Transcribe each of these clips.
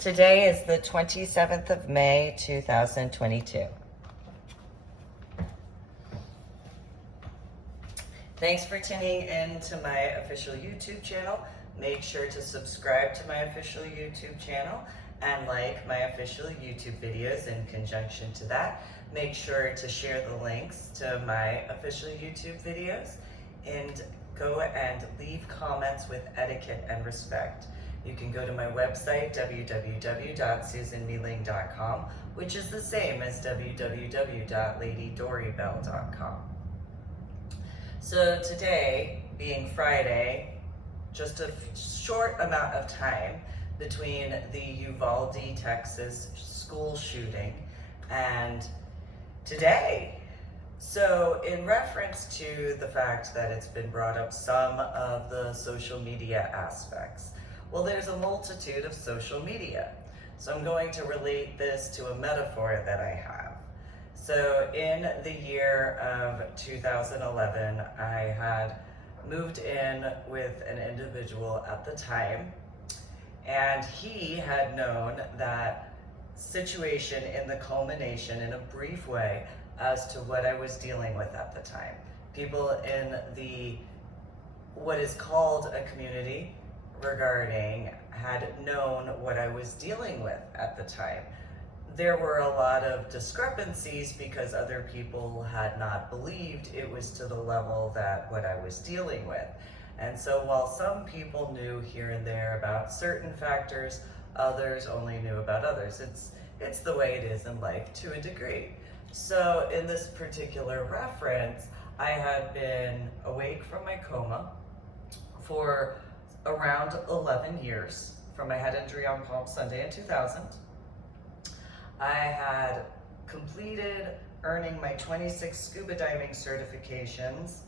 Today is the 27th of May, 2022. Thanks for tuning in to my official YouTube channel. Make sure to subscribe to my official YouTube channel and like my official YouTube videos. In conjunction to that, make sure to share the links to my official YouTube videos and go and leave comments with etiquette and respect. You can go to my website, www.susanmealing.com, which is the same as www.ladydorybell.com. So today, being Friday, just a short amount of time between the Uvalde, Texas school shooting and today. So in reference to the fact that it's been brought up, some of the social media aspects. Well, there's a multitude of social media. So I'm going to relate this to a metaphor that I have. So in the year of 2011, I had moved in with an individual at the time, and he had known that situation in the culmination in a brief way as to what I was dealing with at the time. People in what is called a community regarding had known what I was dealing with at the time. There were a lot of discrepancies because other people had not believed it was to the level that what I was dealing with. And so while some people knew here and there about certain factors, others only knew about others. It's the way it is in life to a degree. So in this particular reference, I had been awake from my coma for around 11 years from my head injury on Palm Sunday in 2000. I had completed earning my 26 scuba diving certifications,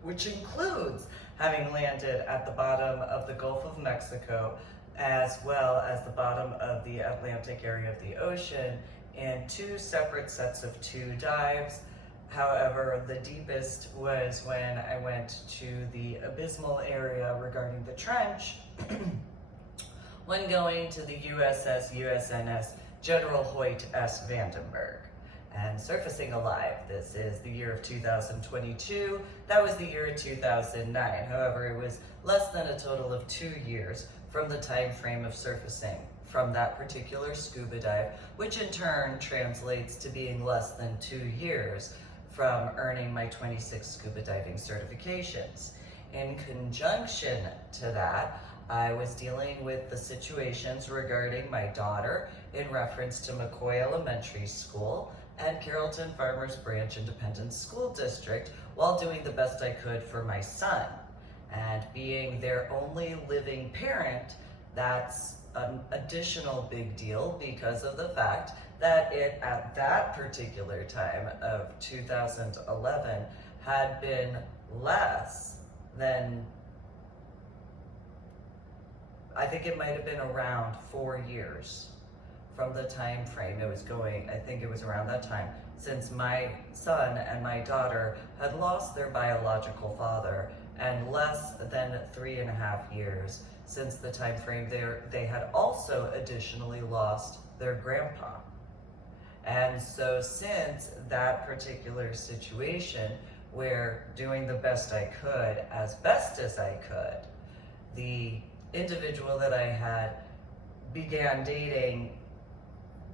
which includes having landed at the bottom of the Gulf of Mexico, as well as the bottom of the Atlantic area of the ocean in 2 separate sets of 2 dives. However, the deepest was when I went to the abysmal area regarding the trench when going to the USNS General Hoyt S. Vandenberg and surfacing alive. This is the year of 2022. That was the year of 2009. However, it was less than a total of 2 years from the time frame of surfacing from that particular scuba dive, which in turn translates to being less than 2 years from earning my 26 scuba diving certifications. In conjunction to that, I was dealing with the situations regarding my daughter in reference to McCoy Elementary School and Carrollton Farmers Branch Independent School District while doing the best I could for my son. And being their only living parent, that's an additional big deal because of the fact that it, at that particular time of 2011, had been less than, I think it might have been around 4 years from the time frame it was going. I think it was around that time since my son and my daughter had lost their biological father, and less than 3.5 years since the time frame they had also additionally lost their grandpa. And so since that particular situation where doing the best I could, as best as I could, the individual that I had began dating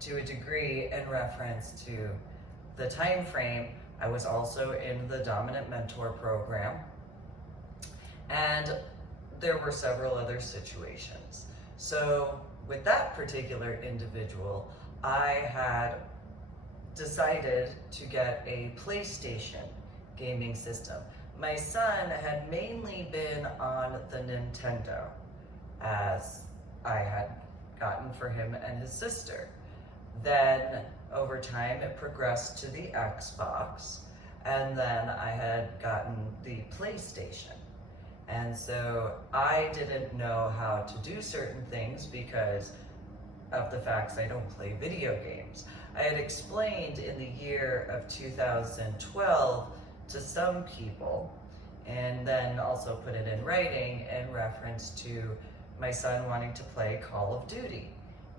to a degree in reference to the time frame, I was also in the Dominant Mentor program. And there were several other situations. So with that particular individual, I had decided to get a PlayStation gaming system. My son had mainly been on the Nintendo, as I had gotten for him and his sister. Then over time it progressed to the Xbox, and then I had gotten the PlayStation. And so I didn't know how to do certain things because of the facts I don't play video games. I had explained in the year of 2012 to some people, and then also put it in writing in reference to my son wanting to play Call of Duty.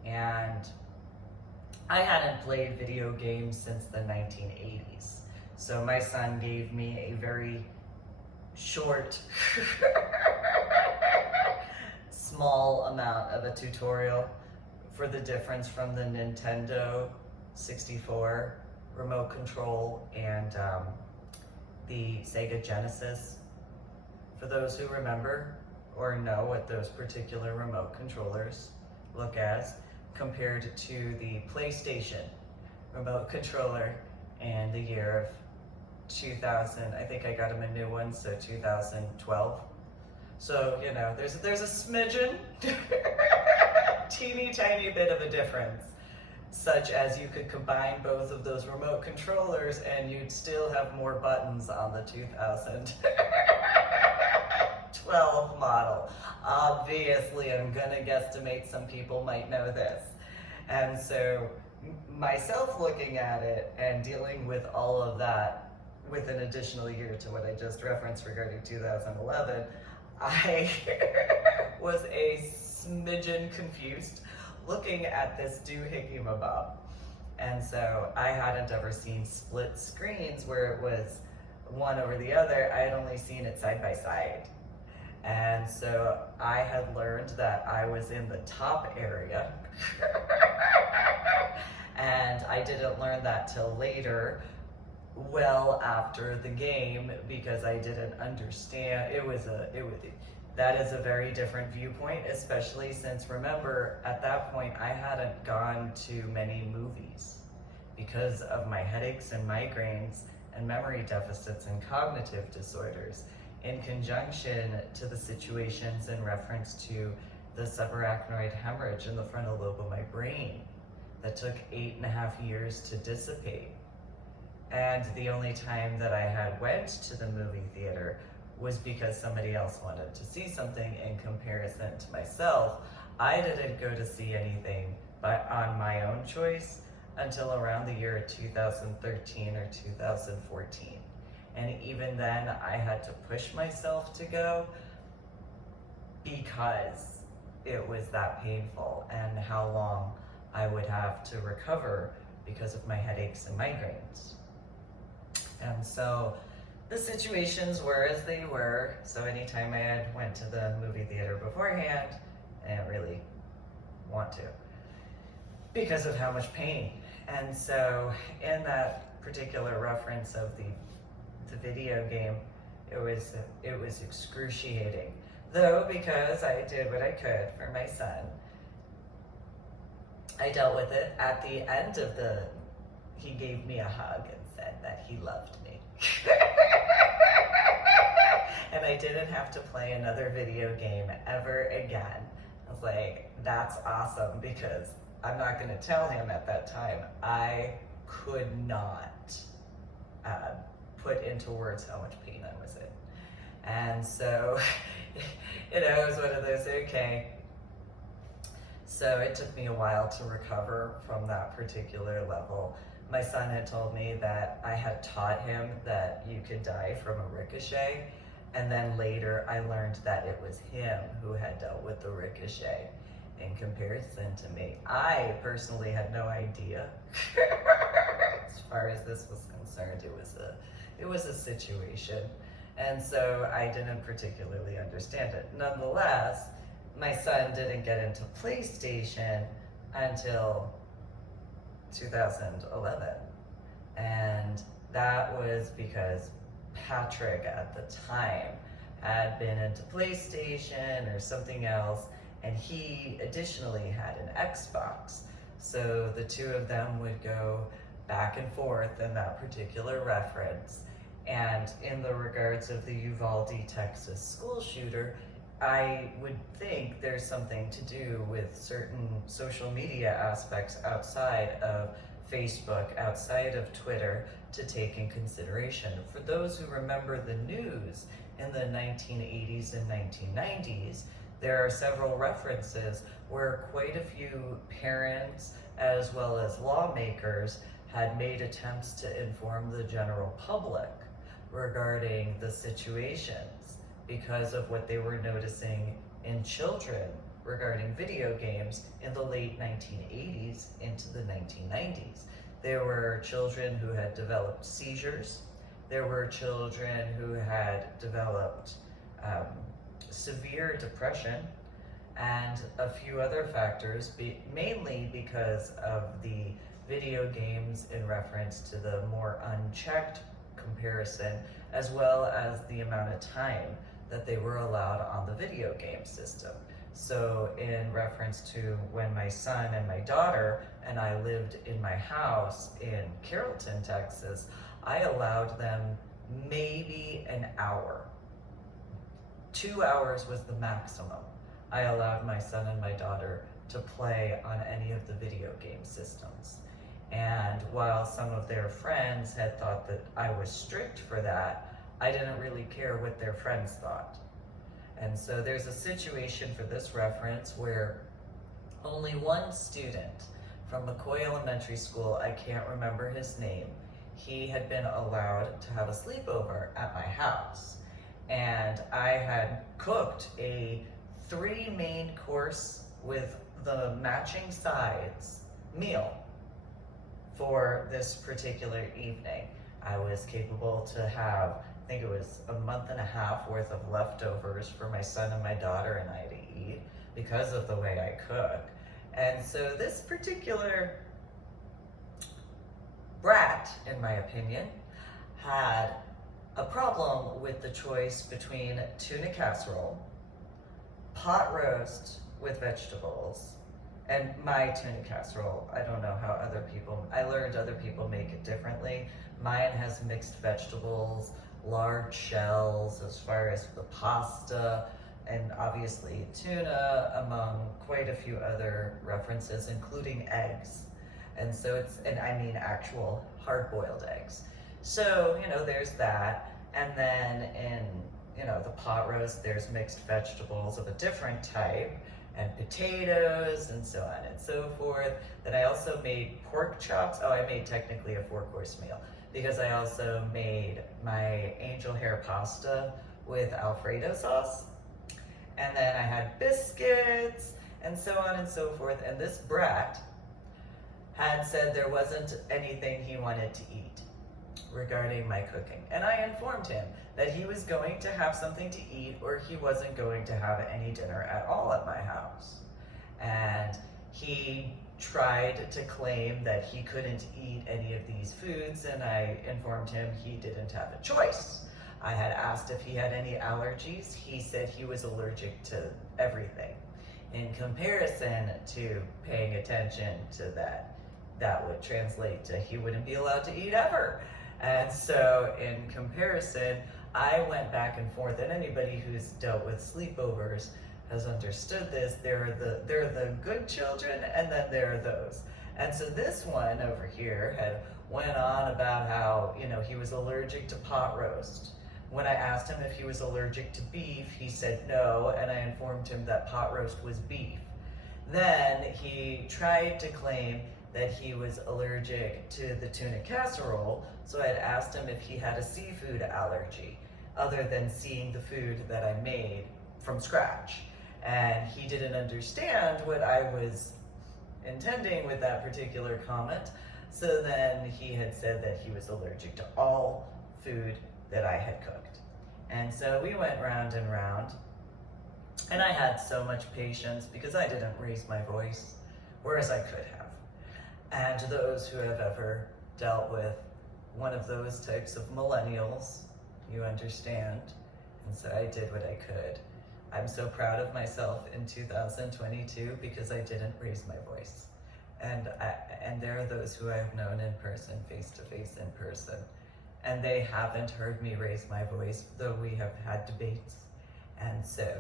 And I hadn't played video games since the 1980s. So my son gave me a very short, small amount of a tutorial for the difference from the Nintendo 64 remote control and the Sega Genesis. For those who remember or know what those particular remote controllers look as, compared to the PlayStation remote controller in the year of 2000. I think I got him a new one, so 2012. So, you know, there's a smidgen, teeny tiny bit of a difference, such as you could combine both of those remote controllers and you'd still have more buttons on the 2012 model. Obviously, I'm gonna guesstimate some people might know this. And so, myself looking at it and dealing with all of that with an additional year to what I just referenced regarding 2011, I was a smidgen confused looking at this doohickey mabob. And so I hadn't ever seen split screens where it was one over the other. I had only seen it side by side. And so I had learned that I was in the top area. And I didn't learn that till later, well after the game, because I didn't understand. That is a very different viewpoint, especially since, remember, at that point I hadn't gone to many movies because of my headaches and migraines and memory deficits and cognitive disorders, in conjunction to the situations in reference to the subarachnoid hemorrhage in the frontal lobe of my brain that took 8.5 years to dissipate. And the only time that I had went to the movie theater was because somebody else wanted to see something in comparison to myself. I didn't go to see anything on my own choice until around the year 2013 or 2014. And even then, I had to push myself to go because it was that painful, and how long I would have to recover because of my headaches and migraines. And so the situations were as they were. So anytime I had went to the movie theater beforehand, I didn't really want to because of how much pain. And so in that particular reference of the video game, it was excruciating. Though, because I did what I could for my son, I dealt with it. At the end of he gave me a hug and said that he loved me. And I didn't have to play another video game ever again. I was like, that's awesome, because I'm not going to tell him at that time. I could not put into words how much pain I was in. And so, it was one of those, okay. So it took me a while to recover from that particular level. My son had told me that I had taught him that you could die from a ricochet, and then later I learned that it was him who had dealt with the ricochet in comparison to me. I personally had no idea. As far as this was concerned, it was a situation, and so I didn't particularly understand it. Nonetheless, my son didn't get into PlayStation until 2011, and that was because Patrick at the time had been into PlayStation or something else, and he additionally had an Xbox, so the two of them would go back and forth in that particular reference. And in the regards of the Uvalde, Texas school shooter, I would think there's something to do with certain social media aspects outside of Facebook, outside of Twitter, to take in consideration. For those who remember the news in the 1980s and 1990s, there are several references where quite a few parents as well as lawmakers had made attempts to inform the general public regarding the situations because of what they were noticing in children regarding video games in the late 1980s into the 1990s. There were children who had developed seizures. There were children who had developed severe depression and a few other factors, mainly because of the video games in reference to the more unchecked comparison, as well as the amount of time that they were allowed on the video game system. So in reference to when my son and my daughter and I lived in my house in Carrollton, Texas, I allowed them maybe an hour. 2 hours was the maximum I allowed my son and my daughter to play on any of the video game systems. And while some of their friends had thought that I was strict for that, I didn't really care what their friends thought. And so there's a situation for this reference where only one student from McCoy Elementary School, I can't remember his name, he had been allowed to have a sleepover at my house. And I had cooked a 3-main course with the matching sides meal for this particular evening. I was capable to have, I think it was a month and a half worth of leftovers for my son and my daughter and I to eat because of the way I cook. And so this particular brat, in my opinion, had a problem with the choice between tuna casserole, pot roast with vegetables, and my tuna casserole. I don't know how other people, I learned other people make it differently. Mine has mixed vegetables, large shells as far as the pasta, and obviously tuna, among quite a few other references, including eggs. And so it's, and I mean actual hard-boiled eggs. So, you know, there's that. And then in, you know, the pot roast, there's mixed vegetables of a different type, and potatoes, and so on and so forth. Then I also made pork chops. Oh, I made technically a 4-course meal, because I also made my angel hair pasta with Alfredo sauce. And then I had biscuits, and so on and so forth. And this brat had said there wasn't anything he wanted to eat regarding my cooking. And I informed him that he was going to have something to eat, or he wasn't going to have any dinner at all at my house. And he tried to claim that he couldn't eat any of these foods, and I informed him he didn't have a choice. I had asked if he had any allergies. He said he was allergic to everything. In comparison to paying attention to that, that would translate to he wouldn't be allowed to eat ever. And so in comparison, I went back and forth, and anybody who's dealt with sleepovers has understood this. There are the good children, and then there are those. And so this one over here had went on about how, you know, he was allergic to pot roast. When I asked him if he was allergic to beef, he said no, and I informed him that pot roast was beef. Then he tried to claim that he was allergic to the tuna casserole, so I had asked him if he had a seafood allergy, other than seeing the food that I made from scratch. And he didn't understand what I was intending with that particular comment, so then he had said that he was allergic to all food that I had cooked. And so we went round and round, and I had so much patience because I didn't raise my voice, whereas I could have. And those who have ever dealt with one of those types of millennials, you understand. And so I did what I could. I'm so proud of myself in 2022 because I didn't raise my voice. And there are those who I've known in person, face to face in person, and they haven't heard me raise my voice, though we have had debates. And so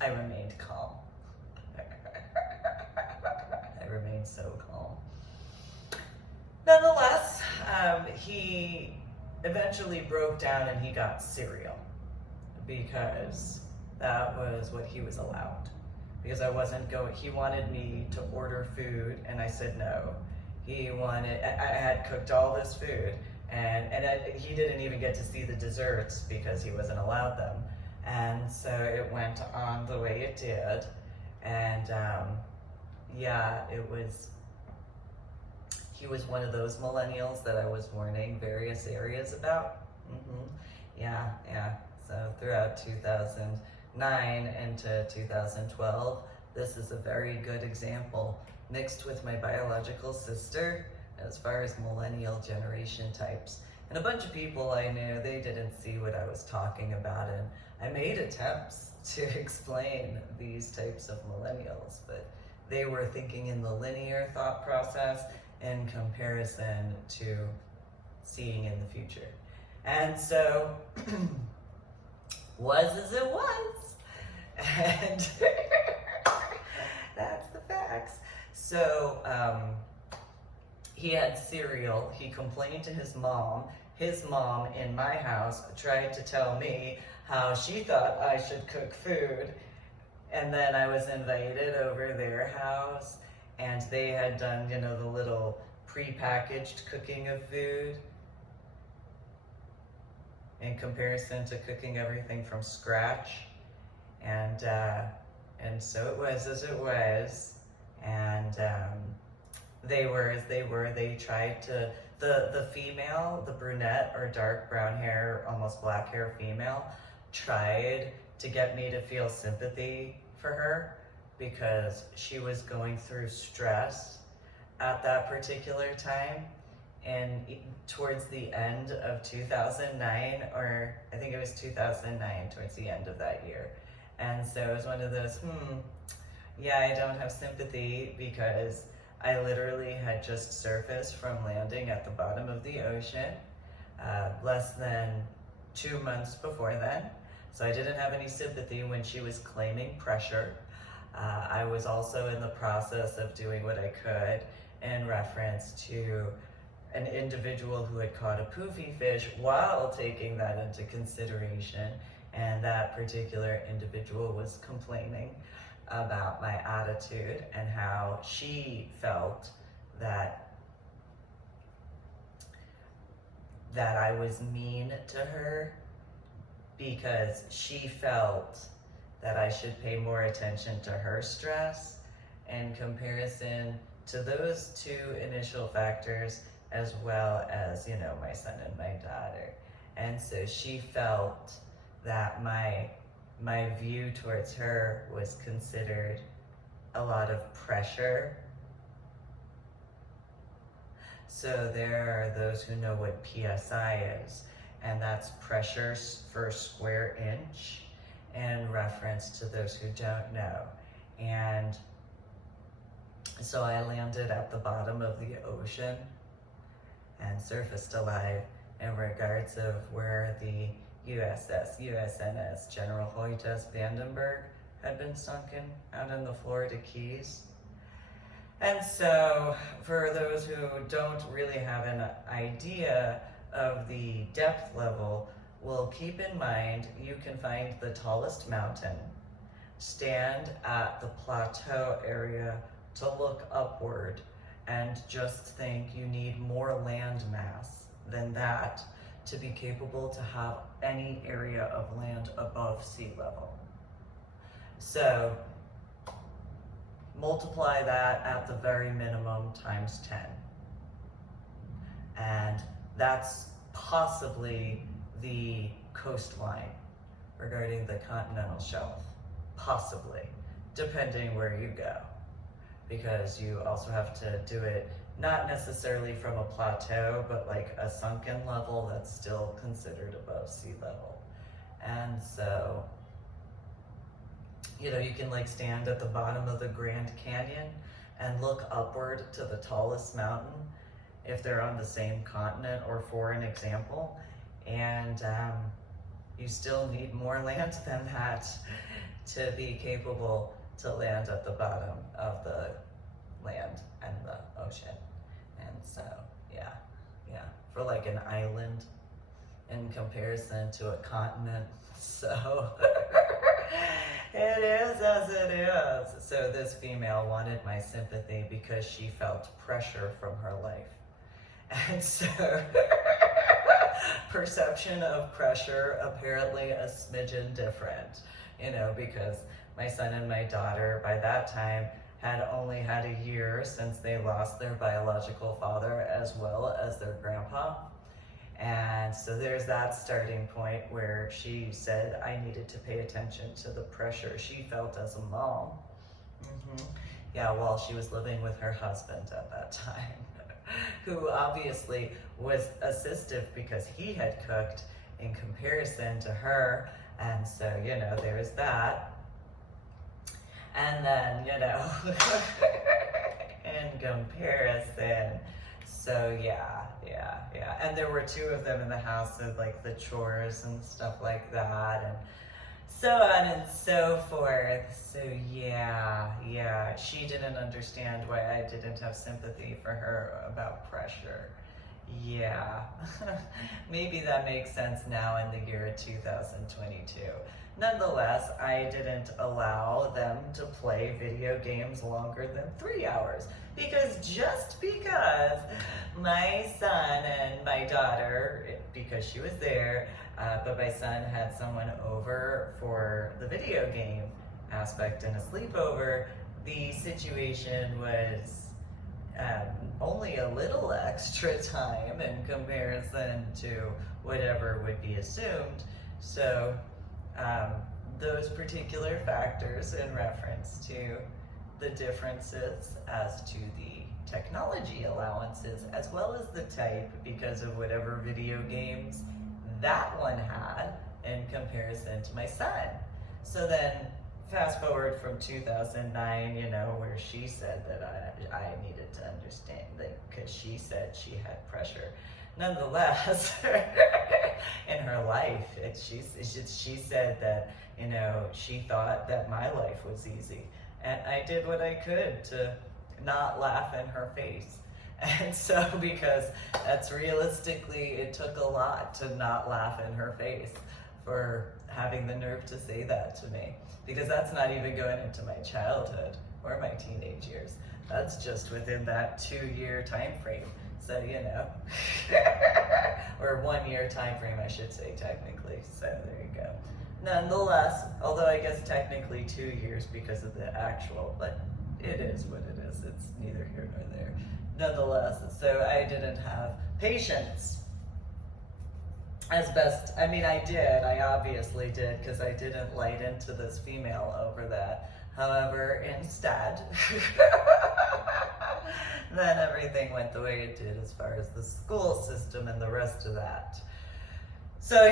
I remained calm. I remained so calm. Nonetheless, he eventually broke down and he got cereal because that was what he was allowed. Because I wasn't going, he wanted me to order food and I said no. He wanted, I had cooked all this food and he didn't even get to see the desserts because he wasn't allowed them. And so it went on the way it did. And yeah, he was one of those millennials that I was warning various areas about. Yeah. So throughout 2009 into 2012, this is a very good example, mixed with my biological sister, as far as millennial generation types. And a bunch of people I knew, they didn't see what I was talking about, and I made attempts to explain these types of millennials, but they were thinking in the linear thought process in comparison to seeing in the future. And so, was as it was. And that's the facts. So, he had cereal. He complained to his mom. His mom in my house tried to tell me how she thought I should cook food. And then I was invited over their house, and they had done, the little pre-packaged cooking of food in comparison to cooking everything from scratch. And so it was as it was. And they were as they were. They tried to, the female, the brunette or dark brown hair, almost black hair female, tried to get me to feel sympathy for her because she was going through stress at that particular time. And towards the end of 2009, or I think it was 2009, towards the end of that year. And so it was one of those, yeah, I don't have sympathy because I literally had just surfaced from landing at the bottom of the ocean less than 2 months before then. So I didn't have any sympathy when she was claiming pressure. I was also in the process of doing what I could in reference to an individual who had caught a poofy fish while taking that into consideration. And that particular individual was complaining about my attitude and how she felt that I was mean to her because she felt that I should pay more attention to her stress in comparison to those two initial factors, as well as, my son and my daughter. And so she felt that my view towards her was considered a lot of pressure. So there are those who know what PSI is, and that's pressure per square inch, in reference to those who don't know. And so I landed at the bottom of the ocean and surfaced alive in regards of where the USNS General Hoytes Vandenberg had been sunken out in the Florida Keys. And so for those who don't really have an idea of the depth level, well, keep in mind you can find the tallest mountain, stand at the plateau area to look upward, and just think you need more land mass than that to be capable to have any area of land above sea level. So multiply that at the very minimum times 10. And that's possibly the coastline regarding the continental shelf. Possibly, depending where you go. Because you also have to do it not necessarily from a plateau, but like a sunken level that's still considered above sea level. And so, you can like stand at the bottom of the Grand Canyon and look upward to the tallest mountain if they're on the same continent, or for an example, and you still need more land than that to be capable to land at the bottom of the land and the ocean. And so, yeah, for like an island in comparison to a continent. So it is as it is. So this female wanted my sympathy because she felt pressure from her life. And so perception of pressure apparently a smidgen different, because my son and my daughter by that time had only had a year since they lost their biological father as well as their grandpa. And so there's that starting point where she said I needed to pay attention to the pressure she felt as a mom. Yeah, while she was living with her husband at that time, who obviously was assistive because he had cooked in comparison to her. And so, there's that. And then, in comparison, so yeah. And there were two of them in the house, so like the chores and stuff like that, and so on and so forth. So yeah, she didn't understand why I didn't have sympathy for her about pressure. Yeah, maybe that makes sense now in the year 2022. Nonetheless, I didn't allow them to play video games longer than 3 hours because my son and my daughter, because she was there, but my son had someone over for the video game aspect and a sleepover, the situation was only a little extra time in comparison to whatever would be assumed. So those particular factors in reference to the differences as to the technology allowances as well as the type because of whatever video games that one had in comparison to my son. So then fast forward from 2009, where she said that I needed to understand that because she said she had pressure. Nonetheless, in her life, she said that, she thought that my life was easy. And I did what I could to not laugh in her face. And so, because that's realistically, it took a lot to not laugh in her face for having the nerve to say that to me. Because that's not even going into my childhood or my teenage years. That's just within that 2-year time frame. So, or 1-year time frame, I should say, technically. So there you go. Nonetheless, although I guess technically 2 years because of the actual, but it is what it is. It's neither here nor there. Nonetheless, so I didn't have patience as best, I obviously did, because I didn't light into this female over that. However, instead, then everything went the way it did as far as the school system and the rest of that. So,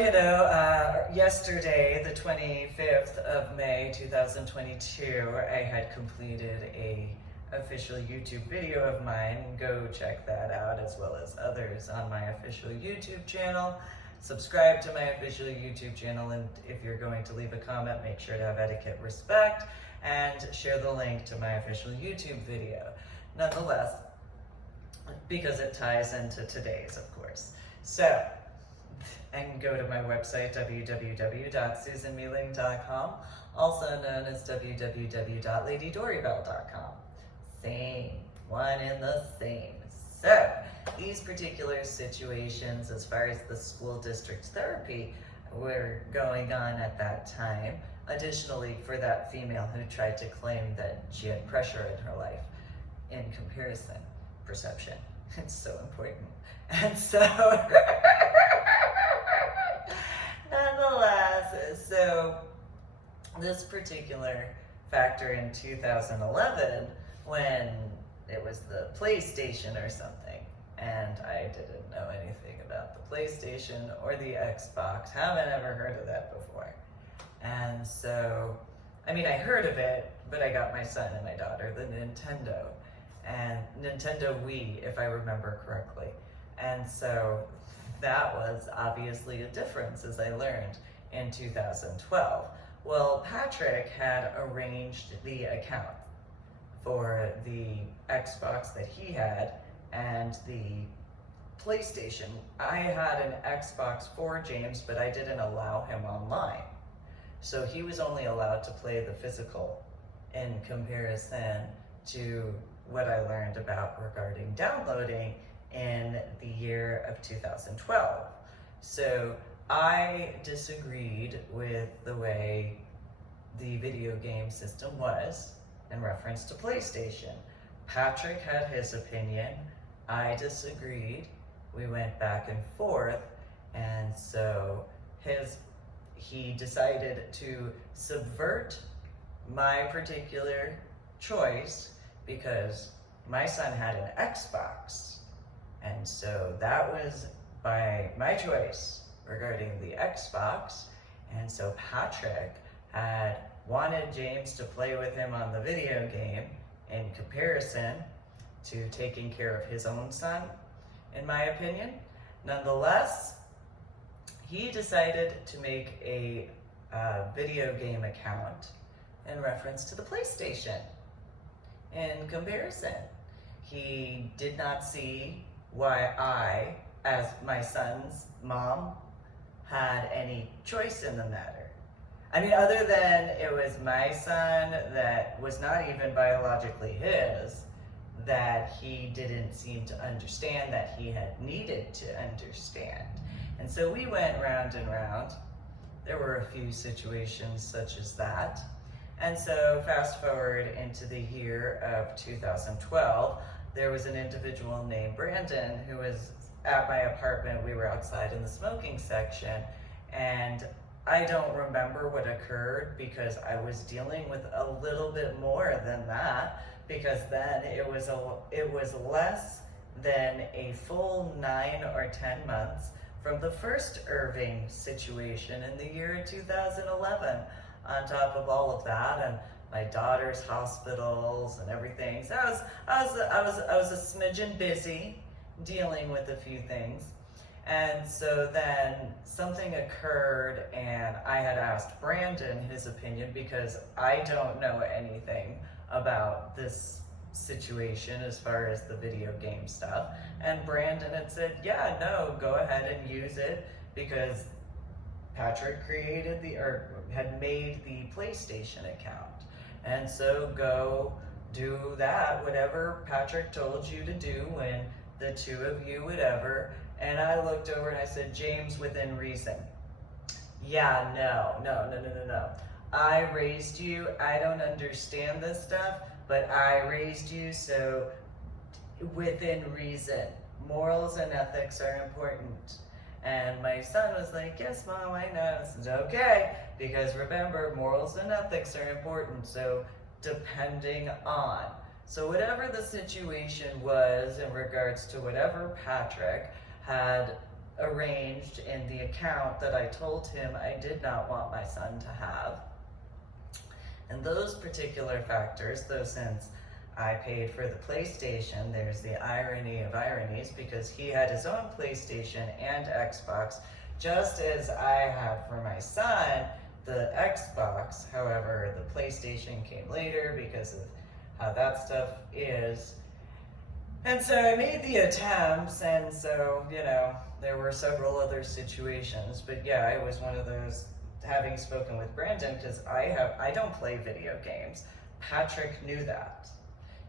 yesterday, the 25th of May, 2022, I had completed a official YouTube video of mine. Go check that out as well as others on my official YouTube channel. Subscribe to my official YouTube channel, and if you're going to leave a comment, make sure to have etiquette, respect, and share the link to my official YouTube video. Nonetheless, because it ties into today's, of course. So, and go to my website, www.susanmealing.com, also known as www.ladydoribell.com. Same, one and the same. So, these particular situations, as far as the school district therapy, were going on at that time. Additionally, for that female who tried to claim that she had pressure in her life, in comparison, perception. It's so important. And so, nonetheless, so this particular factor in 2011, when it was the PlayStation or something, and I didn't know anything about the PlayStation or the Xbox, haven't ever heard of that before. And so, I heard of it, but I got my son and my daughter the Nintendo, and Nintendo Wii, if I remember correctly. And so that was obviously a difference, as I learned in 2012. Well, Patrick had arranged the account for the Xbox that he had and the PlayStation. I had an Xbox for James, but I didn't allow him online. So he was only allowed to play the physical in comparison to what I learned about regarding downloading in the year of 2012. So I disagreed with the way the video game system was in reference to PlayStation. Patrick had his opinion. I disagreed. We went back and forth, and so he decided to subvert my particular choice because my son had an Xbox, and so that was by my choice regarding the Xbox. And so Patrick had wanted James to play with him on the video game in comparison to taking care of his own son, in my opinion. Nonetheless, he decided to make a video game account in reference to the PlayStation. In comparison, he did not see why I, as my son's mom, had any choice in the matter. I mean, other than it was my son that was not even biologically his, that he didn't seem to understand that he had needed to understand. And so we went round and round. There were a few situations such as that. And so fast forward into the year of 2012, there was an individual named Brandon who was at my apartment. We were outside in the smoking section, and I don't remember what occurred because I was dealing with a little bit more than that, because then it was less than a full 9 or 10 months from the first Irving situation in the year 2011. On top of all of that, and my daughter's hospitals and everything, so I was a smidgen busy dealing with a few things. And so then something occurred, and I had asked Brandon his opinion because I don't know anything about this situation as far as the video game stuff. And Brandon had said, yeah, no, go ahead and use it because Patrick had made the PlayStation account. And so go do that, whatever Patrick told you to do when the two of you would ever. And I looked over and I said, James, within reason. Yeah, no. I raised you. I don't understand this stuff, but I raised you, so within reason. Morals and ethics are important. And my son was like, yes, Mom, I know. I said, okay, because remember, morals and ethics are important, so depending on. So whatever the situation was in regards to whatever Patrick had arranged in the account that I told him I did not want my son to have, and those particular factors, though since I paid for the PlayStation, there's the irony of ironies, because he had his own PlayStation and Xbox, just as I had for my son the Xbox. However, the PlayStation came later because of how that stuff is. And so I made the attempts, and so, there were several other situations, but yeah, it was one of those, having spoken with Brandon, because I don't play video games. Patrick knew that.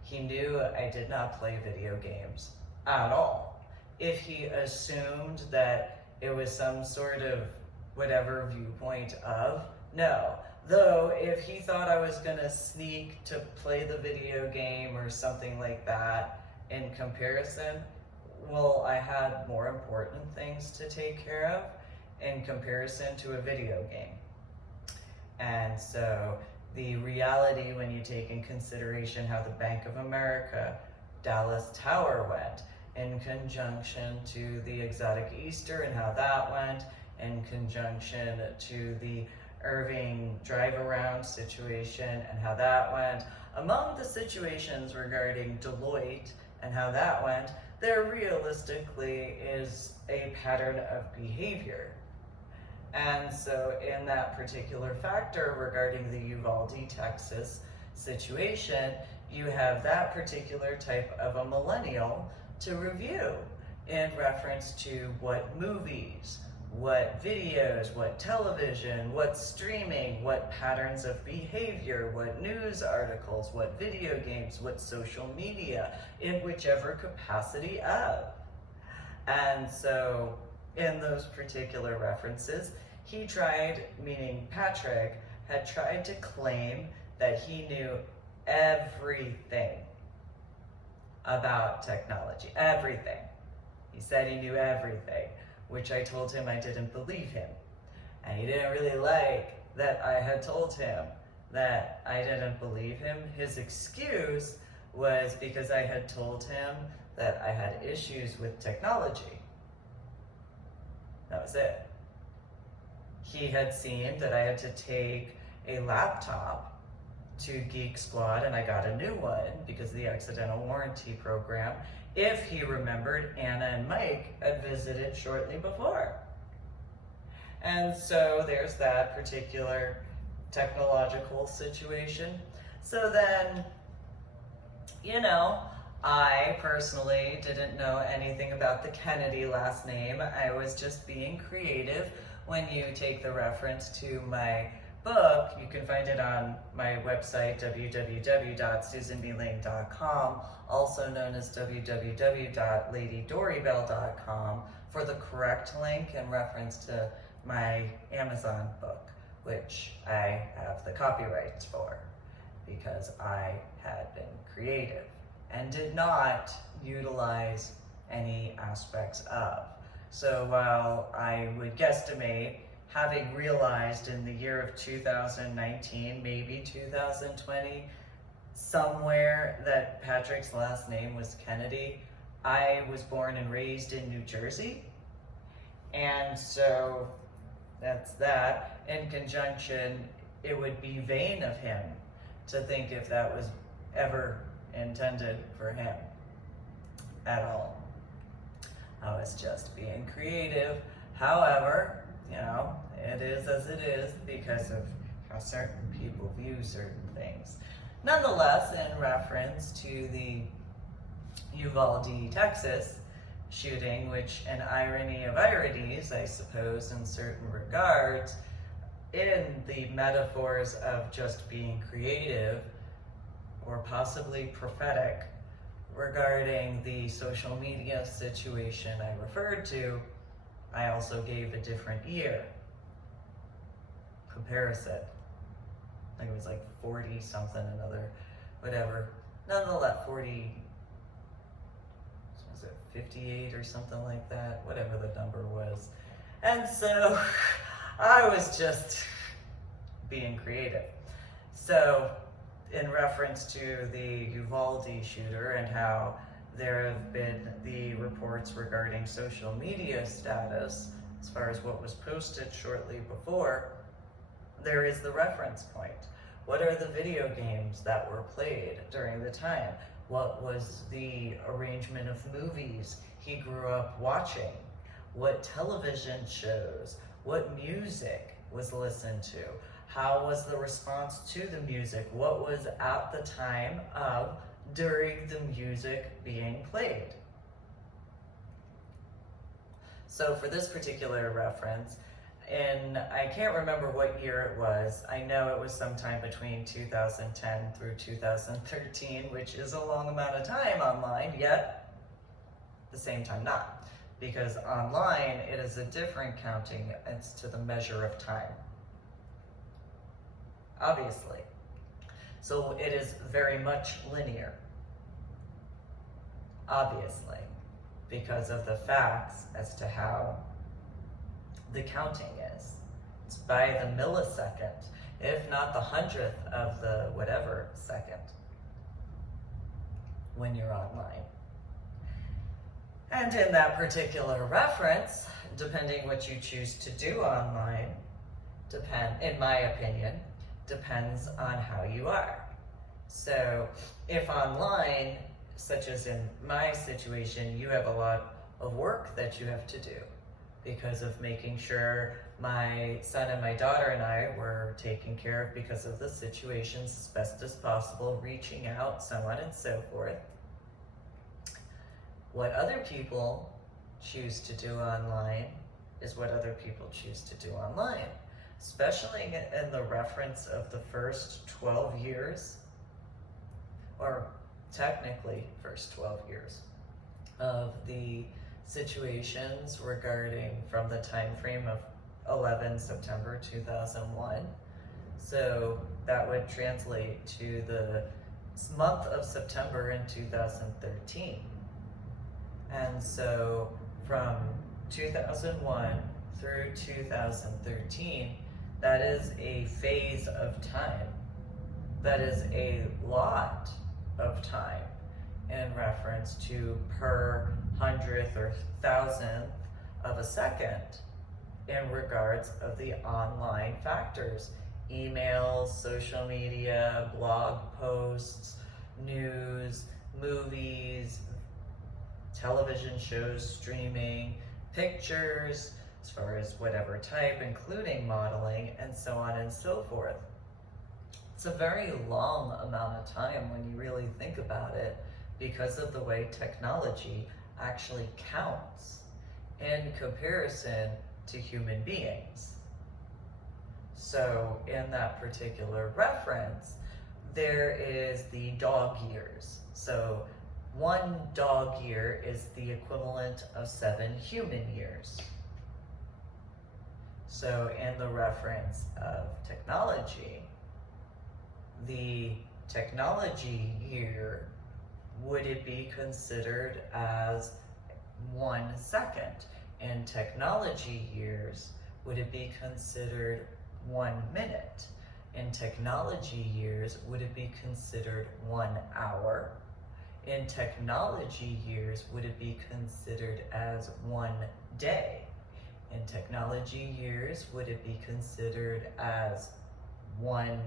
He knew I did not play video games at all. If he assumed that it was some sort of whatever viewpoint of, no. Though, if he thought I was gonna sneak to play the video game or something like that in comparison, well, I had more important things to take care of in comparison to a video game. And so the reality, when you take in consideration how the Bank of America Dallas Tower went, in conjunction to the Exotic Easter and how that went, in conjunction to the Irving drive-around situation and how that went, among the situations regarding Deloitte and how that went, there realistically is a pattern of behavior. And so in that particular factor regarding the Uvalde, Texas situation, you have that particular type of a millennial to review in reference to what movies, what videos, what television, what streaming, what patterns of behavior, what news articles, what video games, what social media, in whichever capacity of. And so in those particular references, he tried, meaning Patrick, had tried to claim that he knew everything about technology. Everything. He said he knew everything, which I told him I didn't believe him. And he didn't really like that I had told him that I didn't believe him. His excuse was because I had told him that I had issues with technology. That was it. He had seen that I had to take a laptop to Geek Squad, and I got a new one because of the accidental warranty program. If he remembered, Anna and Mike had visited shortly before. And so there's that particular technological situation. So then, I personally didn't know anything about the Kennedy last name. I was just being creative. When you take the reference to my book, you can find it on my website, www.susanbelane.com, also known as www.ladydorybell.com, for the correct link in reference to my Amazon book, which I have the copyrights for because I had been creative and did not utilize any aspects of. So while I would guesstimate, having realized in the year of 2019, maybe 2020, somewhere that Patrick's last name was Kennedy, I was born and raised in New Jersey. And so that's that. In conjunction, it would be vain of him to think if that was ever intended for him at all. I was just being creative. However, it is as it is because of how certain people view certain things. Nonetheless, in reference to the Uvalde, Texas shooting, which an irony of ironies, I suppose, in certain regards, in the metaphors of just being creative or possibly prophetic regarding the social media situation I referred to, I also gave a different year comparison. I think it was like 40 something, another, whatever. Nonetheless, 40, was it 58 or something like that? Whatever the number was. And so I was just being creative. So in reference to the Uvalde shooter and how there have been the reports regarding social media status as far as what was posted shortly before, there is the reference point. What are the video games that were played during the time? What was the arrangement of movies he grew up watching? What television shows? What music was listened to? How was the response to the music? What was at the time of during the music being played? So for this particular reference, and I can't remember what year it was. I know it was sometime between 2010 through 2013, which is a long amount of time online, yet at the same time not. Because online, it is a different counting. It's to the measure of time. Obviously. So it is very much linear. Obviously. Because of the facts as to how the counting is. It's by the millisecond, if not the 100th of the whatever second when you're online. And in that particular reference, depending what you choose to do online, in my opinion, depends on how you are. So if online, such as in my situation, you have a lot of work that you have to do because of making sure my son and my daughter and I were taken care of because of the situations as best as possible, reaching out, so on and so forth. What other people choose to do online is what other people choose to do online, especially in the reference of the first 12 years, or technically first 12 years of the situations regarding from the time frame of 11 September 2001. So that would translate to the month of September in 2013. And so from 2001 through 2013, that is a phase of time. That is a lot of time in reference to per hundredth or thousandth of a second in regards of the online factors. Emails, social media, blog posts, news, movies, television shows, streaming, pictures, as far as whatever type, including modeling, and so on and so forth. It's a very long amount of time when you really think about it, because of the way technology actually counts in comparison to human beings. So in that particular reference, there is the dog years. So 1 dog year is the equivalent of 7 human years. So in the reference of technology, the technology year, would it be considered as 1 second? In technology years, would it be considered 1 minute? In technology years, would it be considered 1 hour? In technology years, would it be considered as 1 day? In technology years, would it be considered as 1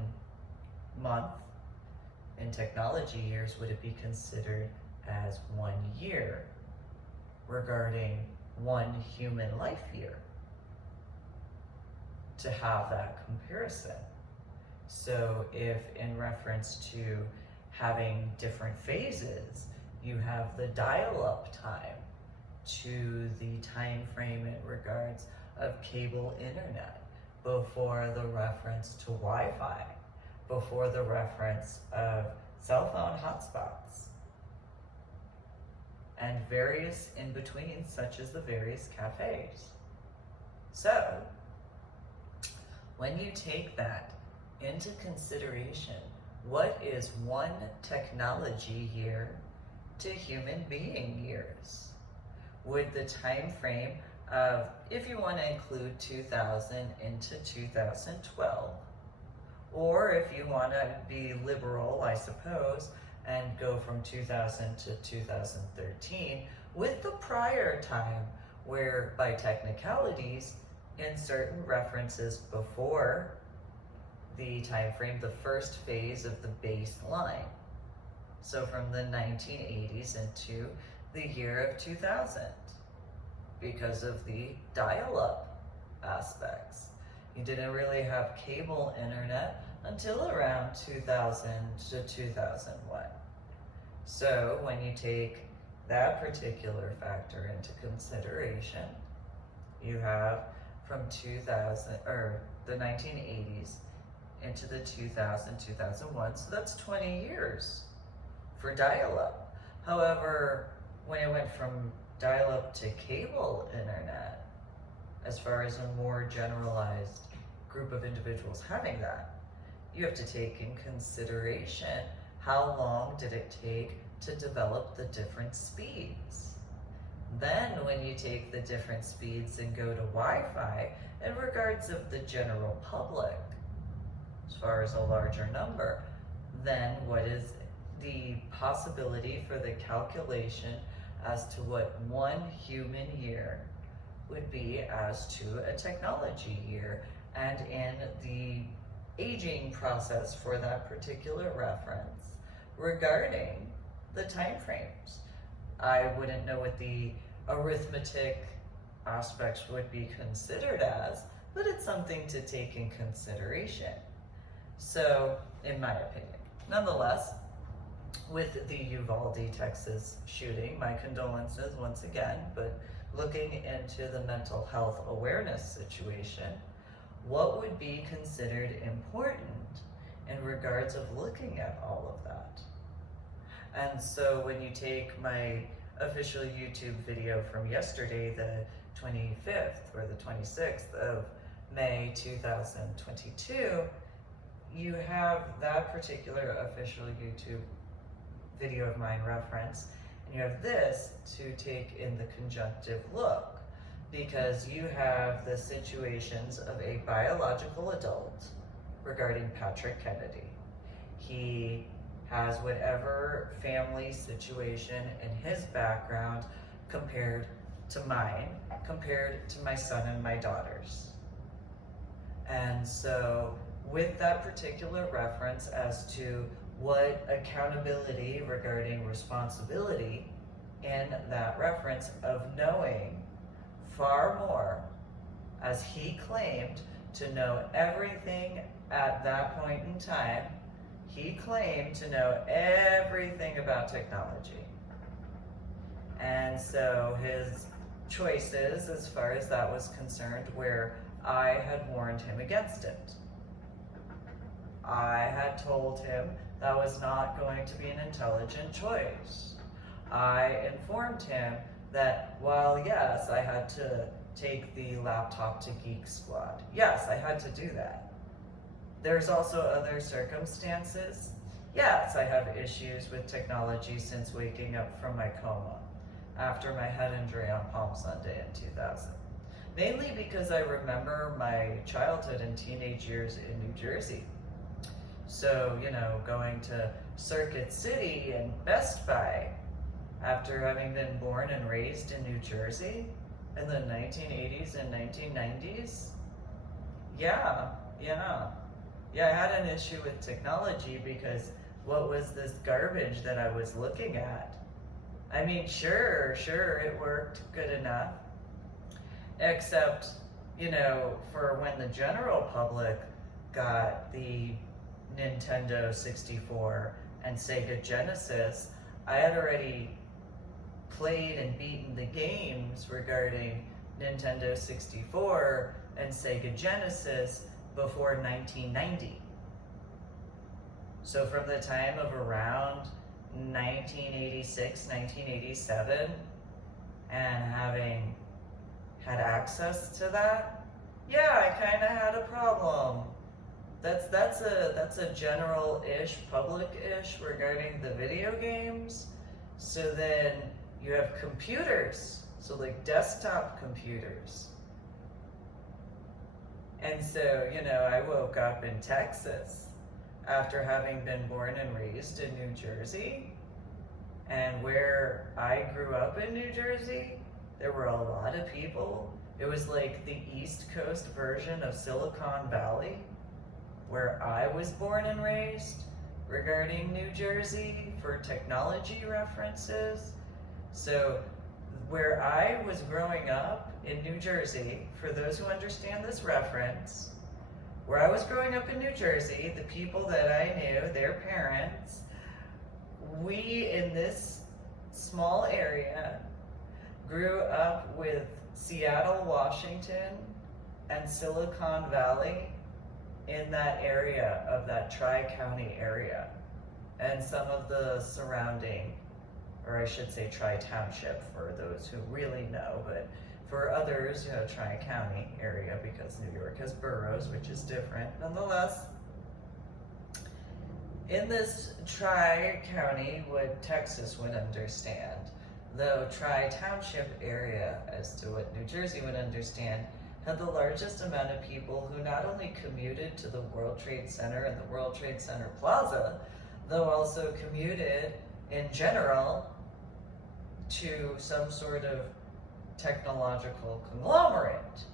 month? In technology years, would it be considered as 1 year regarding 1 human life year? To have that comparison. So if in reference to having different phases, you have the dial-up time to the time frame in regards of cable internet, before the reference to Wi-Fi, before the reference of cell phone hotspots, and various in between, such as the various cafes. So when you take that into consideration, what is 1 technology year to human being years? Would the time frame of, if you want to include 2000 into 2012, or if you want to be liberal, I suppose, and go from 2000 to 2013, with the prior time, where by technicalities, in certain references before the time frame, the first phase of the baseline. So from the 1980s into the year of 2000, because of the dial-up aspects. You didn't really have cable internet until around 2000 to 2001. So when you take that particular factor into consideration, you have from 2000, or the 1980s into the 2000, 2001, so that's 20 years for dial-up. However, when it went from dial-up to cable internet, as far as a more generalized group of individuals having that, you have to take in consideration how long did it take to develop the different speeds. Then when you take the different speeds and go to Wi-Fi, in regards of the general public, as far as a larger number, then what is the possibility for the calculation as to what 1 human year would be as to a technology year, and in the aging process for that particular reference regarding the time frames. I wouldn't know what the arithmetic aspects would be considered as, but it's something to take in consideration. So, in my opinion, nonetheless, with the Uvalde, Texas shooting, my condolences once again, but looking into the mental health awareness situation, what would be considered important in regards of looking at all of that? And so when you take my official YouTube video from yesterday, the 25th or the 26th of May 2022, you have that particular official YouTube video of mine reference, and you have this to take in the conjunctive look, because you have the situations of a biological adult regarding Patrick Kennedy. He has whatever family situation in his background compared to mine, compared to my son and my daughters. And so with that particular reference as to what accountability regarding responsibility in that reference of knowing far more, as he claimed to know everything at that point in time. He claimed to know everything about technology. And so his choices, as far as that was concerned, where I had warned him against it. I had told him that was not going to be an intelligent choice. I informed him that while yes, I had to take the laptop to Geek Squad. Yes, I had to do that. There's also other circumstances. Yes, I have issues with technology since waking up from my coma after my head injury on Palm Sunday in 2000. Mainly because I remember my childhood and teenage years in New Jersey. So, going to Circuit City and Best Buy after having been born and raised in New Jersey in the 1980s and 1990s. Yeah, I had an issue with technology because what was this garbage that I was looking at? I mean, sure, it worked good enough. Except, for when the general public got the Nintendo 64 and Sega Genesis, I had already played and beaten the games regarding Nintendo 64 and Sega Genesis before 1990. So from the time of around 1986, 1987, and having had access to that, yeah, I kind of had a problem. That's a general-ish, public-ish regarding the video games. So then you have computers, so like desktop computers. And so, I woke up in Texas after having been born and raised in New Jersey. And where I grew up in New Jersey, there were a lot of people. It was like the East Coast version of Silicon Valley, where I was born and raised, regarding New Jersey for technology references. So where I was growing up in New Jersey, for those who understand this reference, where I was growing up in New Jersey, the people that I knew, their parents, we in this small area grew up with Seattle, Washington, and Silicon Valley in that area of that Tri-County area, and some of the surrounding, or I should say Tri-Township for those who really know, but for others, Tri-County area, because New York has boroughs, which is different. Nonetheless, in this Tri-County, what Texas would understand, though Tri-Township area, as to what New Jersey would understand, had the largest amount of people who not only commuted to the World Trade Center and the World Trade Center Plaza, though also commuted in general to some sort of technological conglomerate.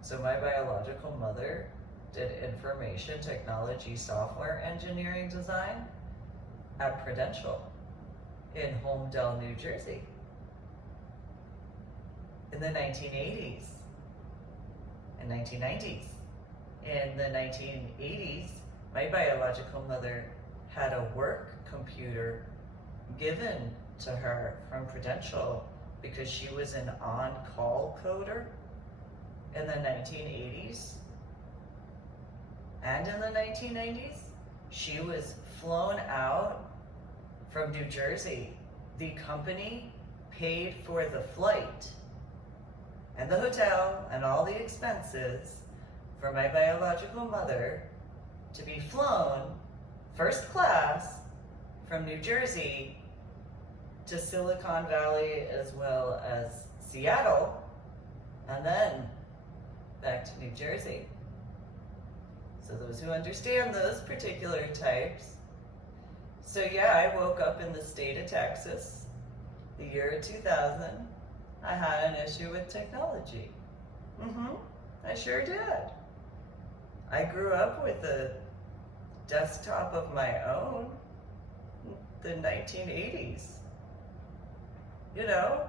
So my biological mother did information technology software engineering design at Prudential in Holmdel, New Jersey in the 1980s and 1990s. In the 1980s, my biological mother had a work computer given to her from Prudential because she was an on-call coder in the 1980s. And in the 1990s, she was flown out from New Jersey. The company paid for the flight and the hotel and all the expenses for my biological mother to be flown first class from New Jersey to Silicon Valley as well as Seattle, and then back to New Jersey. So those who understand those particular types. So yeah, I woke up in the state of Texas, the year 2000. I had an issue with technology. I sure did. I grew up with a desktop of my own, the 1980s. You know,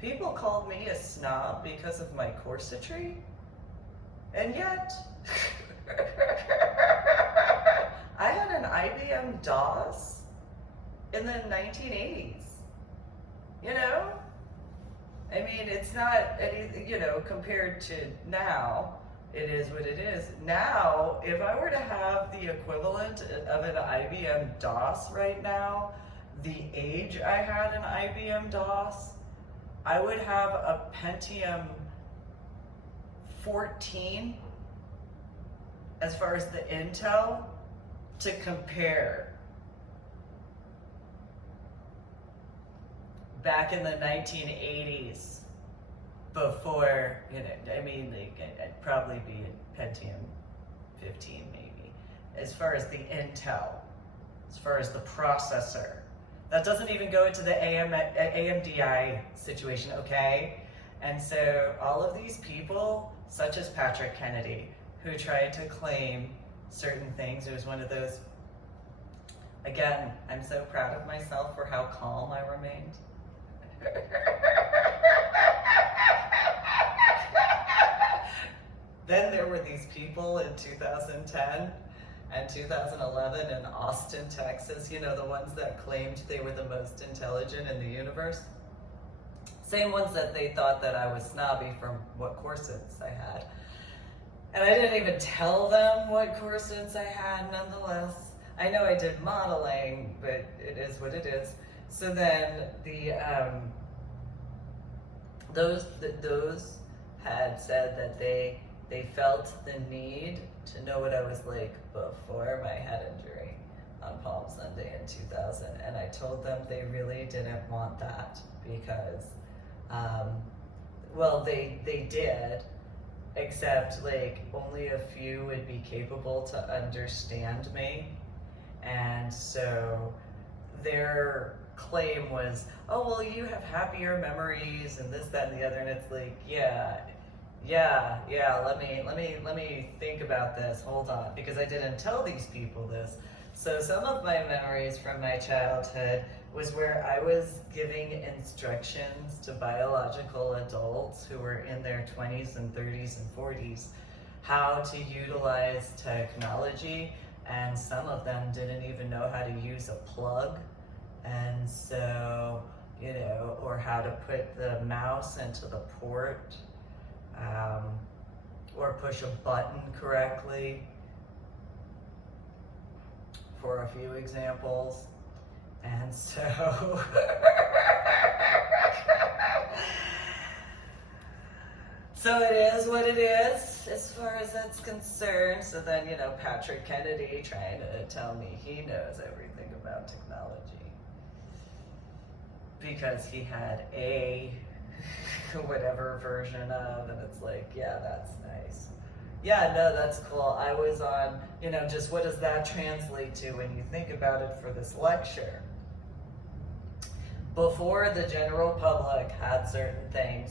people called me a snob because of my corsetry, and yet I had an IBM DOS in the 1980s. You know? I mean, it's not anything, you know, compared to now, it is what it is. Now, if I were to have the equivalent of an IBM DOS right now, the age I had an IBM DOS, I would have a Pentium 14 as far as the Intel to compare. Back in the 1980s, before, you know, I mean, I'd probably be a Pentium 15 maybe, as far as the Intel, as far as the processor. That doesn't even go into the AMDI situation, okay? And so all of these people, such as Patrick Kennedy, who tried to claim certain things, it was one of those, again, I'm so proud of myself for how calm I remained. Then there were these people in 2010 and 2011 in Austin, Texas, you know, the ones that claimed they were the most intelligent in the universe. Same ones that they thought that I was snobby from what corsets I had. And I didn't even tell them what corsets I had nonetheless. I know I did modeling, but it is what it is. So then those had said that they felt the need to know what I was like before my head injury on Palm Sunday in 2000, and I told them they really didn't want that because, well, they did, except like only a few would be capable to understand me, and so their claim was, oh, well, you have happier memories and this, that, and the other, and it's like, yeah, let me think about this, hold on, because I didn't tell these people this. So some of my memories from my childhood was where I was giving instructions to biological adults who were in their 20s and 30s and 40s how to utilize technology, and some of them didn't even know how to use a plug. And so, you know, or how to put the mouse into the port, or push a button correctly, for a few examples. And so, so it is what it is as far as that's concerned. So then, you know, Patrick Kennedy trying to tell me he knows everything about technology because he had a whatever version of, and it's like, yeah, that's nice. Yeah, no, that's cool. I was on, you know, just what does that translate to when you think about it for this lecture? Before the general public had certain things,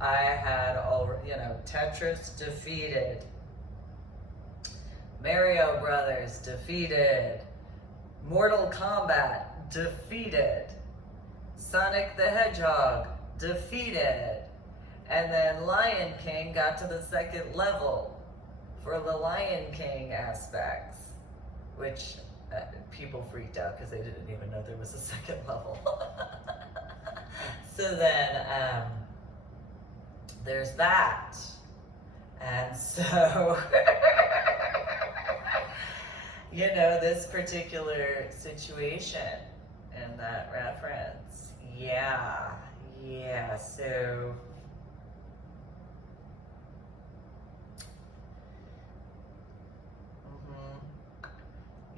I had already, you know, Tetris defeated, Mario Brothers defeated, Mortal Kombat defeated, Sonic the Hedgehog defeated, and then Lion King got to the second level for the Lion King aspects, which people freaked out because they didn't even know there was a second level. So then there's that, and so you know, this particular situation in that reference, yeah, so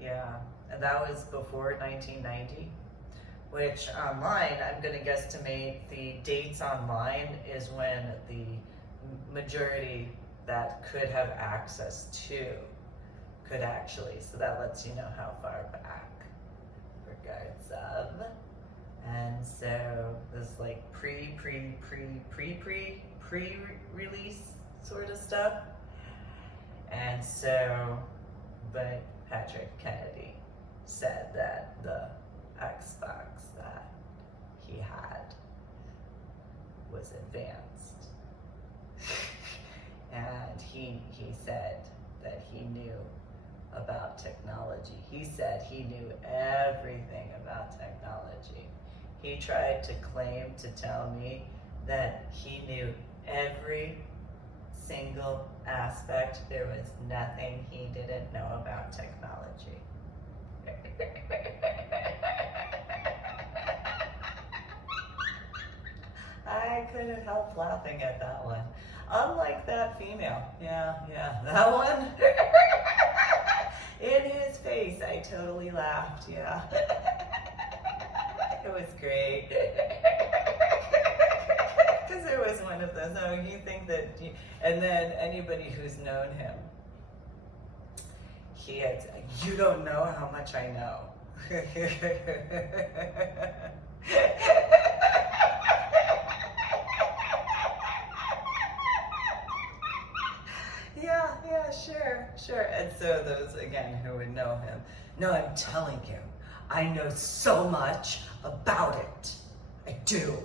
yeah, and that was before 1990, which online, I'm going to guesstimate the dates online is when the majority that could have access to could actually, so that lets you know how far back regards of. And so this like pre-release sort of stuff. And so, but Patrick Kennedy said that the Xbox that he had was advanced. And he said that he knew about technology. He said he knew everything about technology. He tried to claim to tell me that he knew every single aspect. There was nothing he didn't know about technology. I couldn't help laughing at that one. Unlike that female. Yeah, that one. In his face, I totally laughed, yeah. It was great. Because it was one of those, oh, you think that, and then anybody who's known him, he had said, you don't know how much I know. Yeah, sure. And so those, again, who would know him, no, I'm telling you, I know so much about it. I do.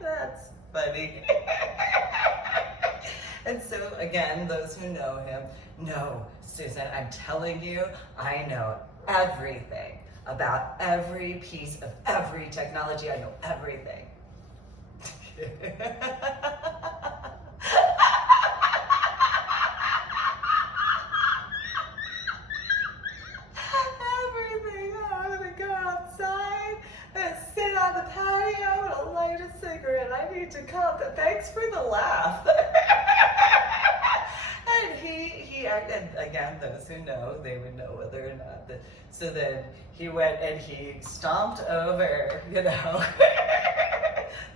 That's funny. And so, again, those who know him, no, Susan, I'm telling you, I know everything about every piece of every technology. I know everything. Everything. I'm gonna go outside and sit on the patio. I'm gonna light a cigarette. I need to come. Thanks for the laugh. And he and again, those who know, they would know whether or not that. So then he went and he stomped over,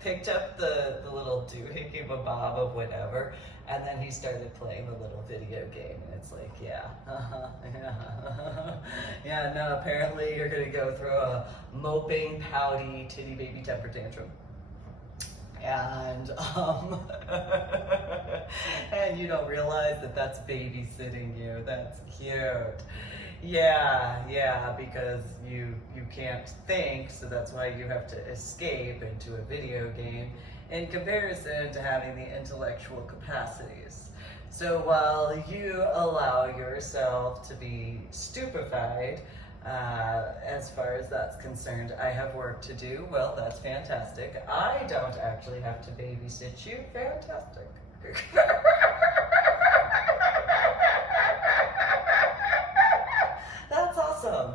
picked up the little doohickey bob of whatever, and then he started playing the little video game, and it's like, yeah, no, apparently you're gonna go through a moping, pouty, titty baby temper tantrum. And and you don't realize that that's babysitting you. That's cute. Yeah, because you can't think, so that's why you have to escape into a video game in comparison to having the intellectual capacities. So while you allow yourself to be stupefied, as far as that's concerned, I have work to do. Well, that's fantastic. I don't actually have to babysit you. Fantastic. That's awesome.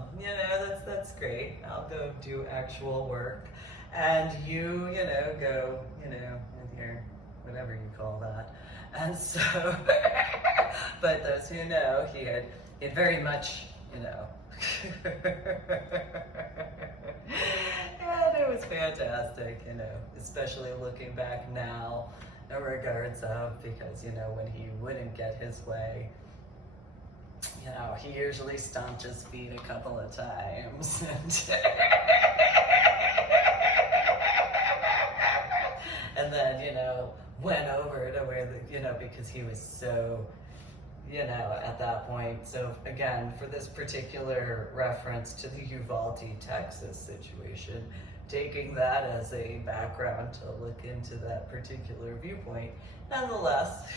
That's great. I'll go do actual work, and you go, with your whatever you call that. And so, but those who know, he had very much, and it was fantastic, especially looking back now in regards of, because, when he wouldn't get his way, he usually stomped his feet a couple of times. And then, went over to where, because he was so, at that point. So again, for this particular reference to the Uvalde, Texas situation, taking that as a background to look into that particular viewpoint, nonetheless,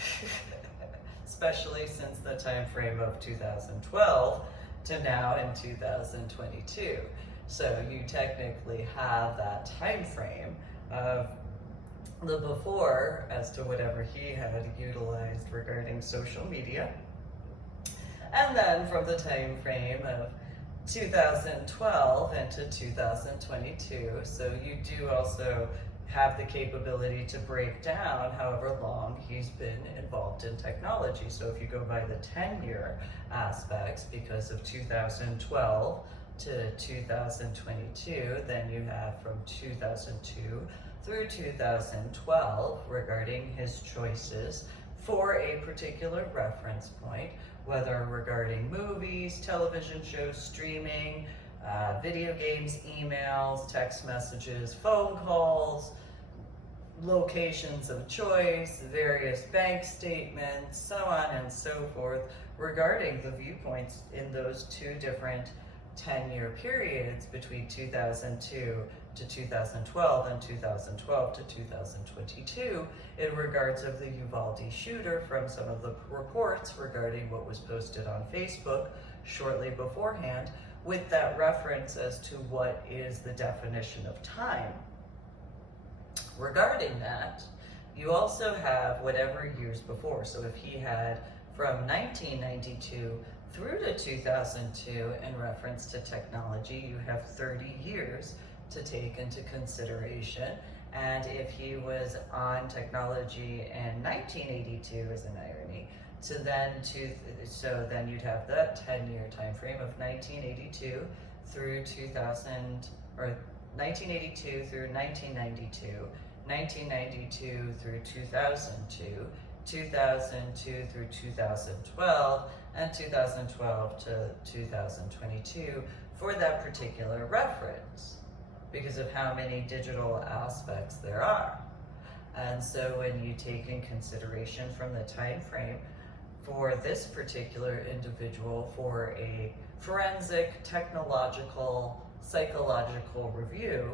especially since the time frame of 2012 to now in 2022. So you technically have that time frame of the before as to whatever he had utilized regarding social media, And then from the time frame of 2012 into 2022. So you do also have the capability to break down however long he's been involved in technology. So if you go by the 10-year aspects, because of 2012 to 2022, then you have from 2002 through 2012 regarding his choices for a particular reference point, whether regarding movies, television shows, streaming, video games, emails, text messages, phone calls, locations of choice, various bank statements, so on and so forth, regarding the viewpoints in those two different 10-year periods between 2002 to 2012 and 2012 to 2022 in regards of the Uvalde shooter from some of the reports regarding what was posted on Facebook shortly beforehand, with that reference as to what is the definition of time. Regarding that, you also have whatever years before. So if he had from 1992 through to 2002 in reference to technology, you have 30 years to take into consideration. And if he was on technology in 1982 as an irony, so then you'd have that 10-year time frame of 1982 through 2000, or 1982 through 1992, 1992 through 2002, 2002 through 2012, and 2012 to 2022 for that particular reference, because of how many digital aspects there are. And so when you take in consideration from the time frame for this particular individual for a forensic, technological, psychological review,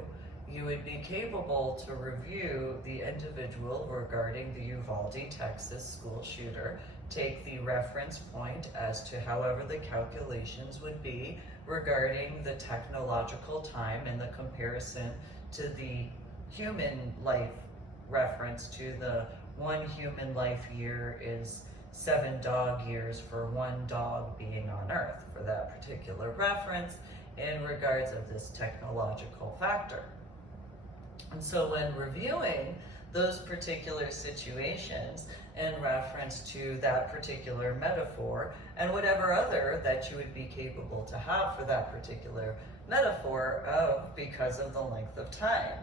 you would be capable to review the individual regarding the Uvalde, Texas school shooter, take the reference point as to however the calculations would be regarding the technological time and the comparison to the human life reference to the one human life year is 7 dog years for one dog being on Earth for that particular reference in regards of this technological factor. And so when reviewing those particular situations in reference to that particular metaphor and whatever other that you would be capable to have for that particular metaphor of because of the length of time.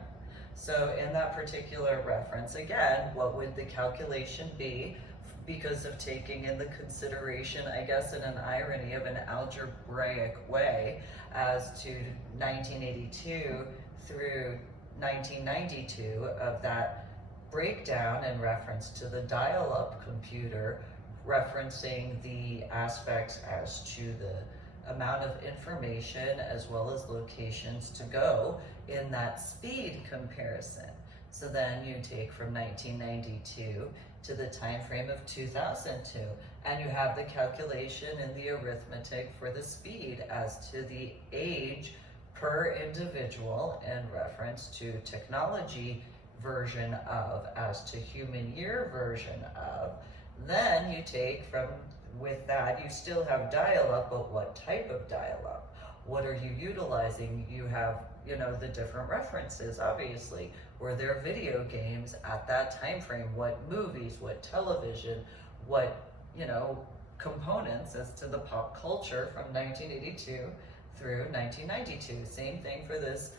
So in that particular reference, again, what would the calculation be because of taking in the consideration, I guess in an irony of an algebraic way, as to 1982 through 1992 of that breakdown in reference to the dial-up computer, referencing the aspects as to the amount of information as well as locations to go in that speed comparison. So then you take from 1992 to the time frame of 2002, and you have the calculation and the arithmetic for the speed as to the age per individual in reference to technology version of as to human year version of. Then you take from, with that, you still have dial-up, but what type of dial-up? What are you utilizing? You have, the different references, obviously. Were there video games at that time frame? What movies, what television, what, components as to the pop culture from 1982 through 1992. Same thing for this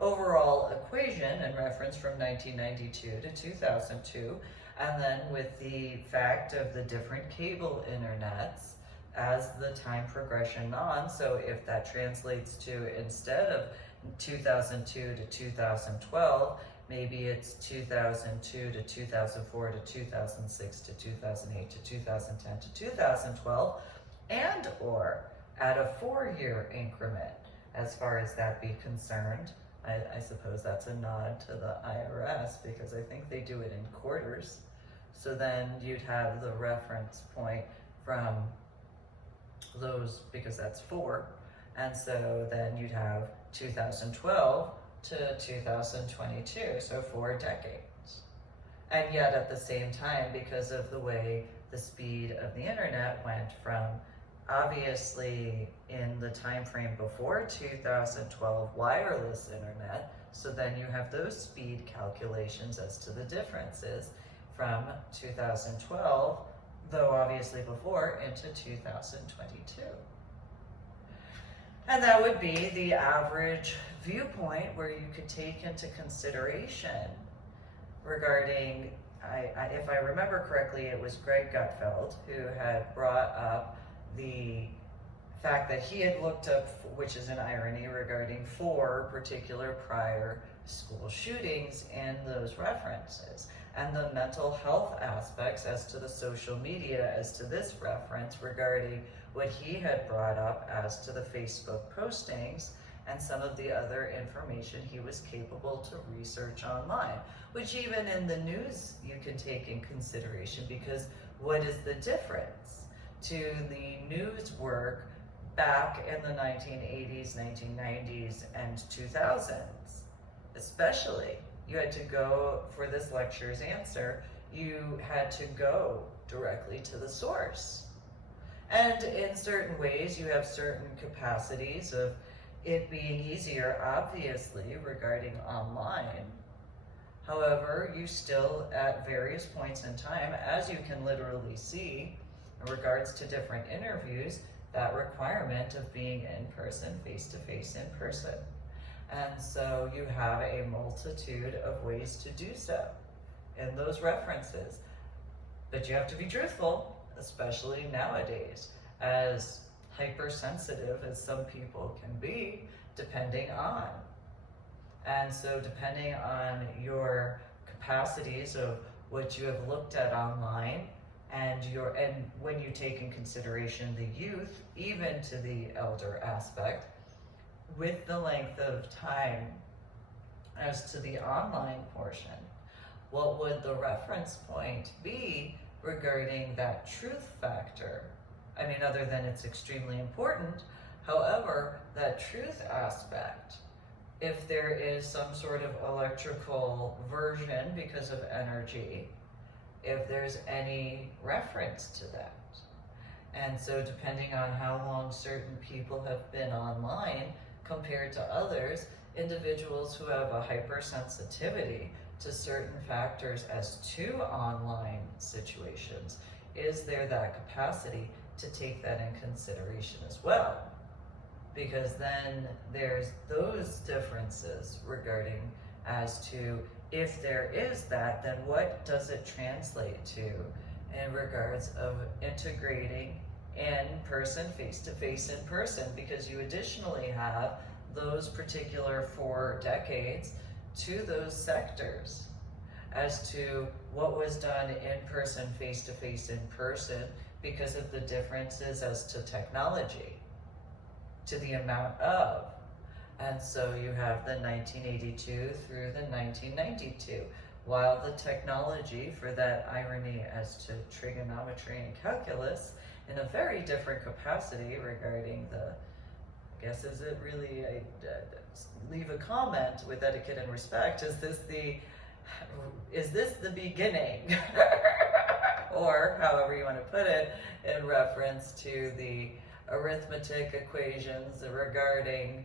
overall equation in reference from 1992 to 2002. And then with the fact of the different cable internets as the time progression on. So if that translates to, instead of 2002 to 2012, maybe it's 2002 to 2004 to 2006 to 2008 to 2010 to 2012, and or at a 4-year increment as far as that be concerned. I suppose that's a nod to the IRS because I think they do it in quarters. So then you'd have the reference point from those, because that's 4. And so then you'd have 2012 to 2022, so 4 decades. And yet at the same time, because of the way the speed of the internet went from obviously in the time frame before 2012 wireless internet, so then you have those speed calculations as to the differences from 2012, though obviously before, into 2022. And that would be the average viewpoint where you could take into consideration regarding, if I remember correctly, it was Greg Gutfeld who had brought up the fact that he had looked up, which is an irony, regarding 4 particular prior school shootings in those references, and the mental health aspects as to the social media as to this reference regarding what he had brought up as to the Facebook postings and some of the other information he was capable to research online, which even in the news you can take in consideration, because what is the difference to the news work back in the 1980s, 1990s, and 2000s? Especially, you had to go, for this lecture's answer, you had to go directly to the source. And in certain ways, you have certain capacities of it being easier, obviously, regarding online. However, you still, at various points in time, as you can literally see, in regards to different interviews, that requirement of being in person, face-to-face in person. And so you have a multitude of ways to do so in those references. But you have to be truthful, especially nowadays, as hypersensitive as some people can be, depending on. And so depending on your capacities of what you have looked at online, and when you take in consideration the youth, even to the elder aspect, with the length of time as to the online portion, what would the reference point be regarding that truth factor? I mean, other than it's extremely important, however, that truth aspect, if there is some sort of electrical version because of energy, if there's any reference to that. And so depending on how long certain people have been online compared to others, individuals who have a hypersensitivity to certain factors as to online situations, is there that capacity to take that in consideration as well? Because then there's those differences regarding as to, if there is that, then what does it translate to in regards of integrating in person, face-to-face in person? Because you additionally have those particular 4 decades to those sectors as to what was done in person, face-to-face in person, because of the differences as to technology, to the amount of. And so you have the 1982 through the 1992. While the technology, for that irony as to trigonometry and calculus, in a very different capacity regarding the, I guess, is it really, leave a comment with etiquette and respect, is this the beginning? Or however you want to put it, in reference to the arithmetic equations regarding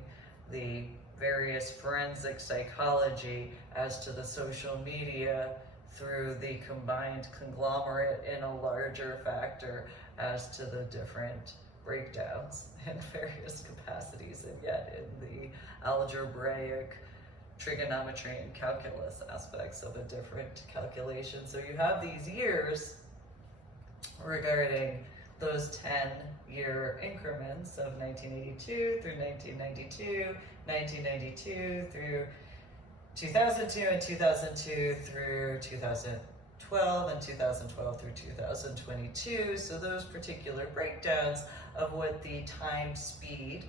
the various forensic psychology as to the social media through the combined conglomerate in a larger factor as to the different breakdowns in various capacities, and yet in the algebraic trigonometry and calculus aspects of a different calculation. So you have these years regarding those 10-year increments of 1982 through 1992, 1992 through 2002, and 2002 through 2012, and 2012 through 2022. So those particular breakdowns of what the time speed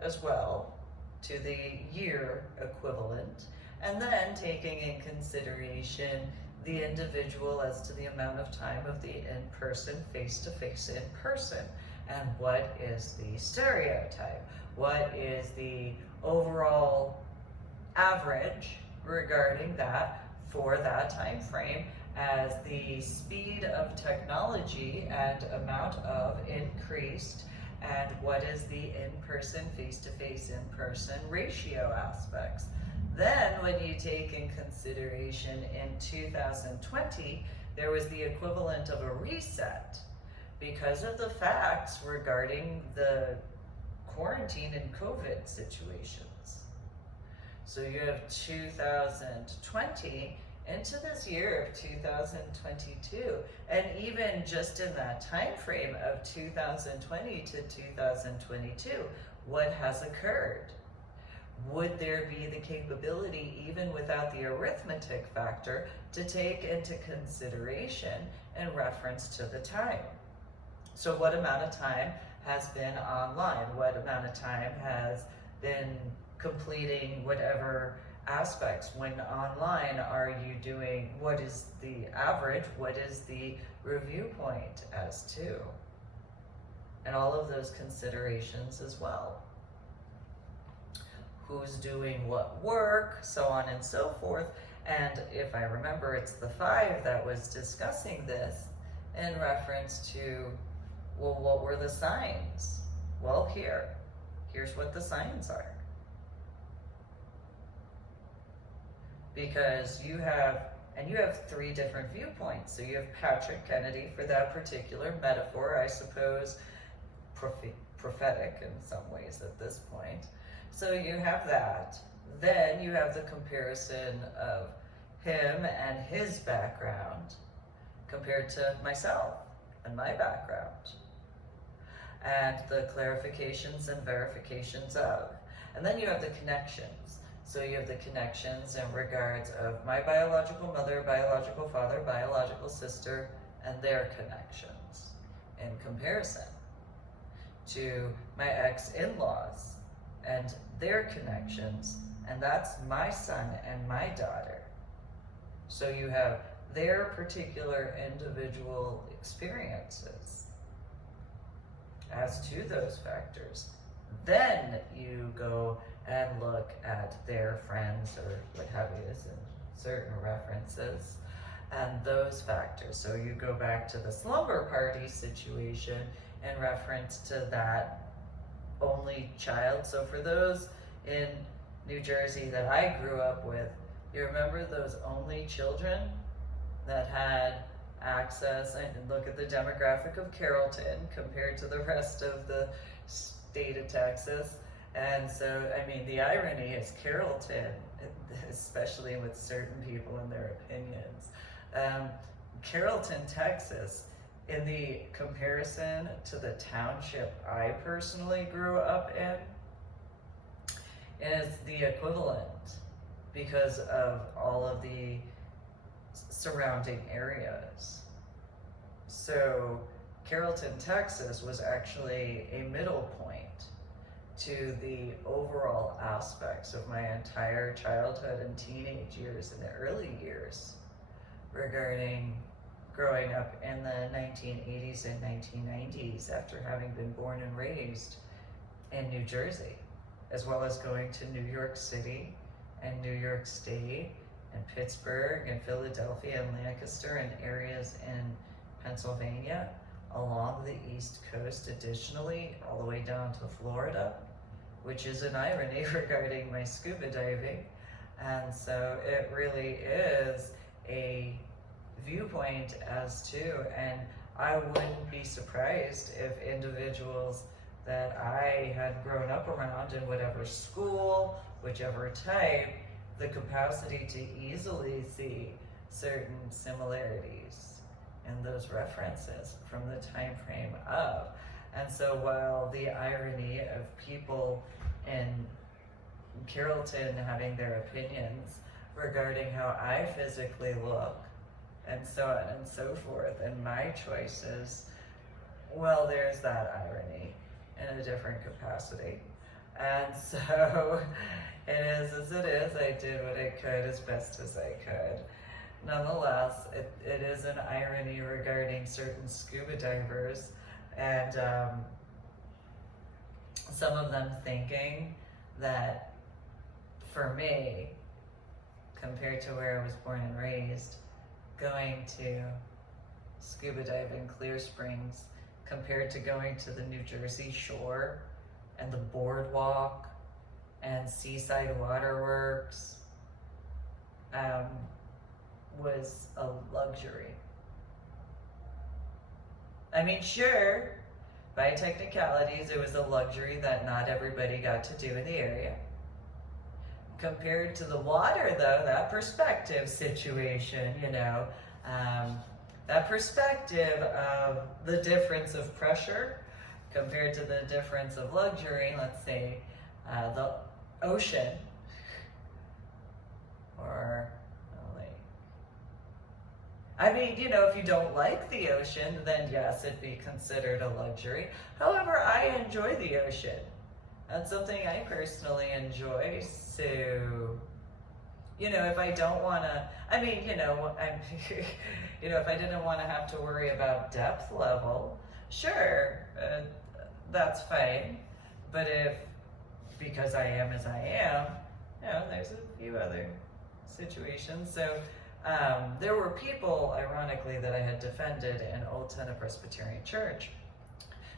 as well to the year equivalent, and then taking in consideration the individual as to the amount of time of the in-person, face-to-face in-person, and what is the stereotype, what is the overall average regarding that for that time frame, as the speed of technology and amount of increased and what is the in-person, face-to-face, in-person ratio aspects. Then when you take in consideration in 2020, there was the equivalent of a reset because of the facts regarding the quarantine and COVID situations. So you have 2020 into this year of 2022, and even just in that time frame of 2020 to 2022, what has occurred? Would there be the capability, even without the arithmetic factor, to take into consideration in reference to the time? So what amount of time has been online? What amount of time has been completing whatever aspects? When online, are you doing, what is the average? What is the review point as to? And all of those considerations as well. Who's doing what work, so on and so forth. And if I remember, it's the 5 that was discussing this in reference to, well, what were the signs? Well, here's what the signs are. Because you have 3 different viewpoints. So you have Patrick Kennedy for that particular metaphor, I suppose, prophetic in some ways at this point. So you have that. Then you have the comparison of him and his background compared to myself and my background. And the clarifications and verifications of. And then you have the connections. So you have the connections in regards of my biological mother, biological father, biological sister, and their connections in comparison to my ex-in-laws and their connections, and that's my son and my daughter. So you have their particular individual experiences as to those factors. Then you go and look at their friends or what have you as in certain references and those factors. So you go back to the slumber party situation in reference to that only child. So for those in New Jersey that I grew up with, you remember those only children that had access, and look at the demographic of Carrollton compared to the rest of the state of Texas. And so, I mean, the irony is Carrollton, especially with certain people and their opinions, Carrollton, Texas, in the comparison to the township I personally grew up in, is the equivalent because of all of the surrounding areas. So Carrollton, Texas was actually a middle point to the overall aspects of my entire childhood and teenage years and the early years regarding growing up in the 1980s and 1990s after having been born and raised in New Jersey, as well as going to New York City and New York State and Pittsburgh and Philadelphia and Lancaster and areas in Pennsylvania along the East Coast, additionally all the way down to Florida, which is an irony regarding my scuba diving. And so it really is a viewpoint as to, and I wouldn't be surprised if individuals that I had grown up around in whatever school, whichever type, the capacity to easily see certain similarities in those references from the time frame of. And so while the irony of people in Carrollton having their opinions regarding how I physically look and so on and so forth and my choices, well, there's that irony in a different capacity. And so it is as it is. I did what I could as best as I could. Nonetheless, it is an irony regarding certain scuba divers and some of them thinking that for me, compared to where I was born and raised, going to scuba dive in Clear Springs compared to going to the New Jersey shore and the boardwalk and seaside waterworks, was a luxury. I mean, sure, by technicalities, it was a luxury that not everybody got to do in the area. Compared to the water, though, that perspective situation, that perspective of the difference of pressure compared to the difference of luxury, let's say the ocean or a lake. I mean, if you don't like the ocean, then yes, it'd be considered a luxury. However, I enjoy the ocean. That's something I personally enjoy. So, if I don't want to, if I didn't want to have to worry about depth level, sure, that's fine. But because I am as I am, there's a few other situations. So, there were people, ironically, that I had defended in Old Tennant Presbyterian Church.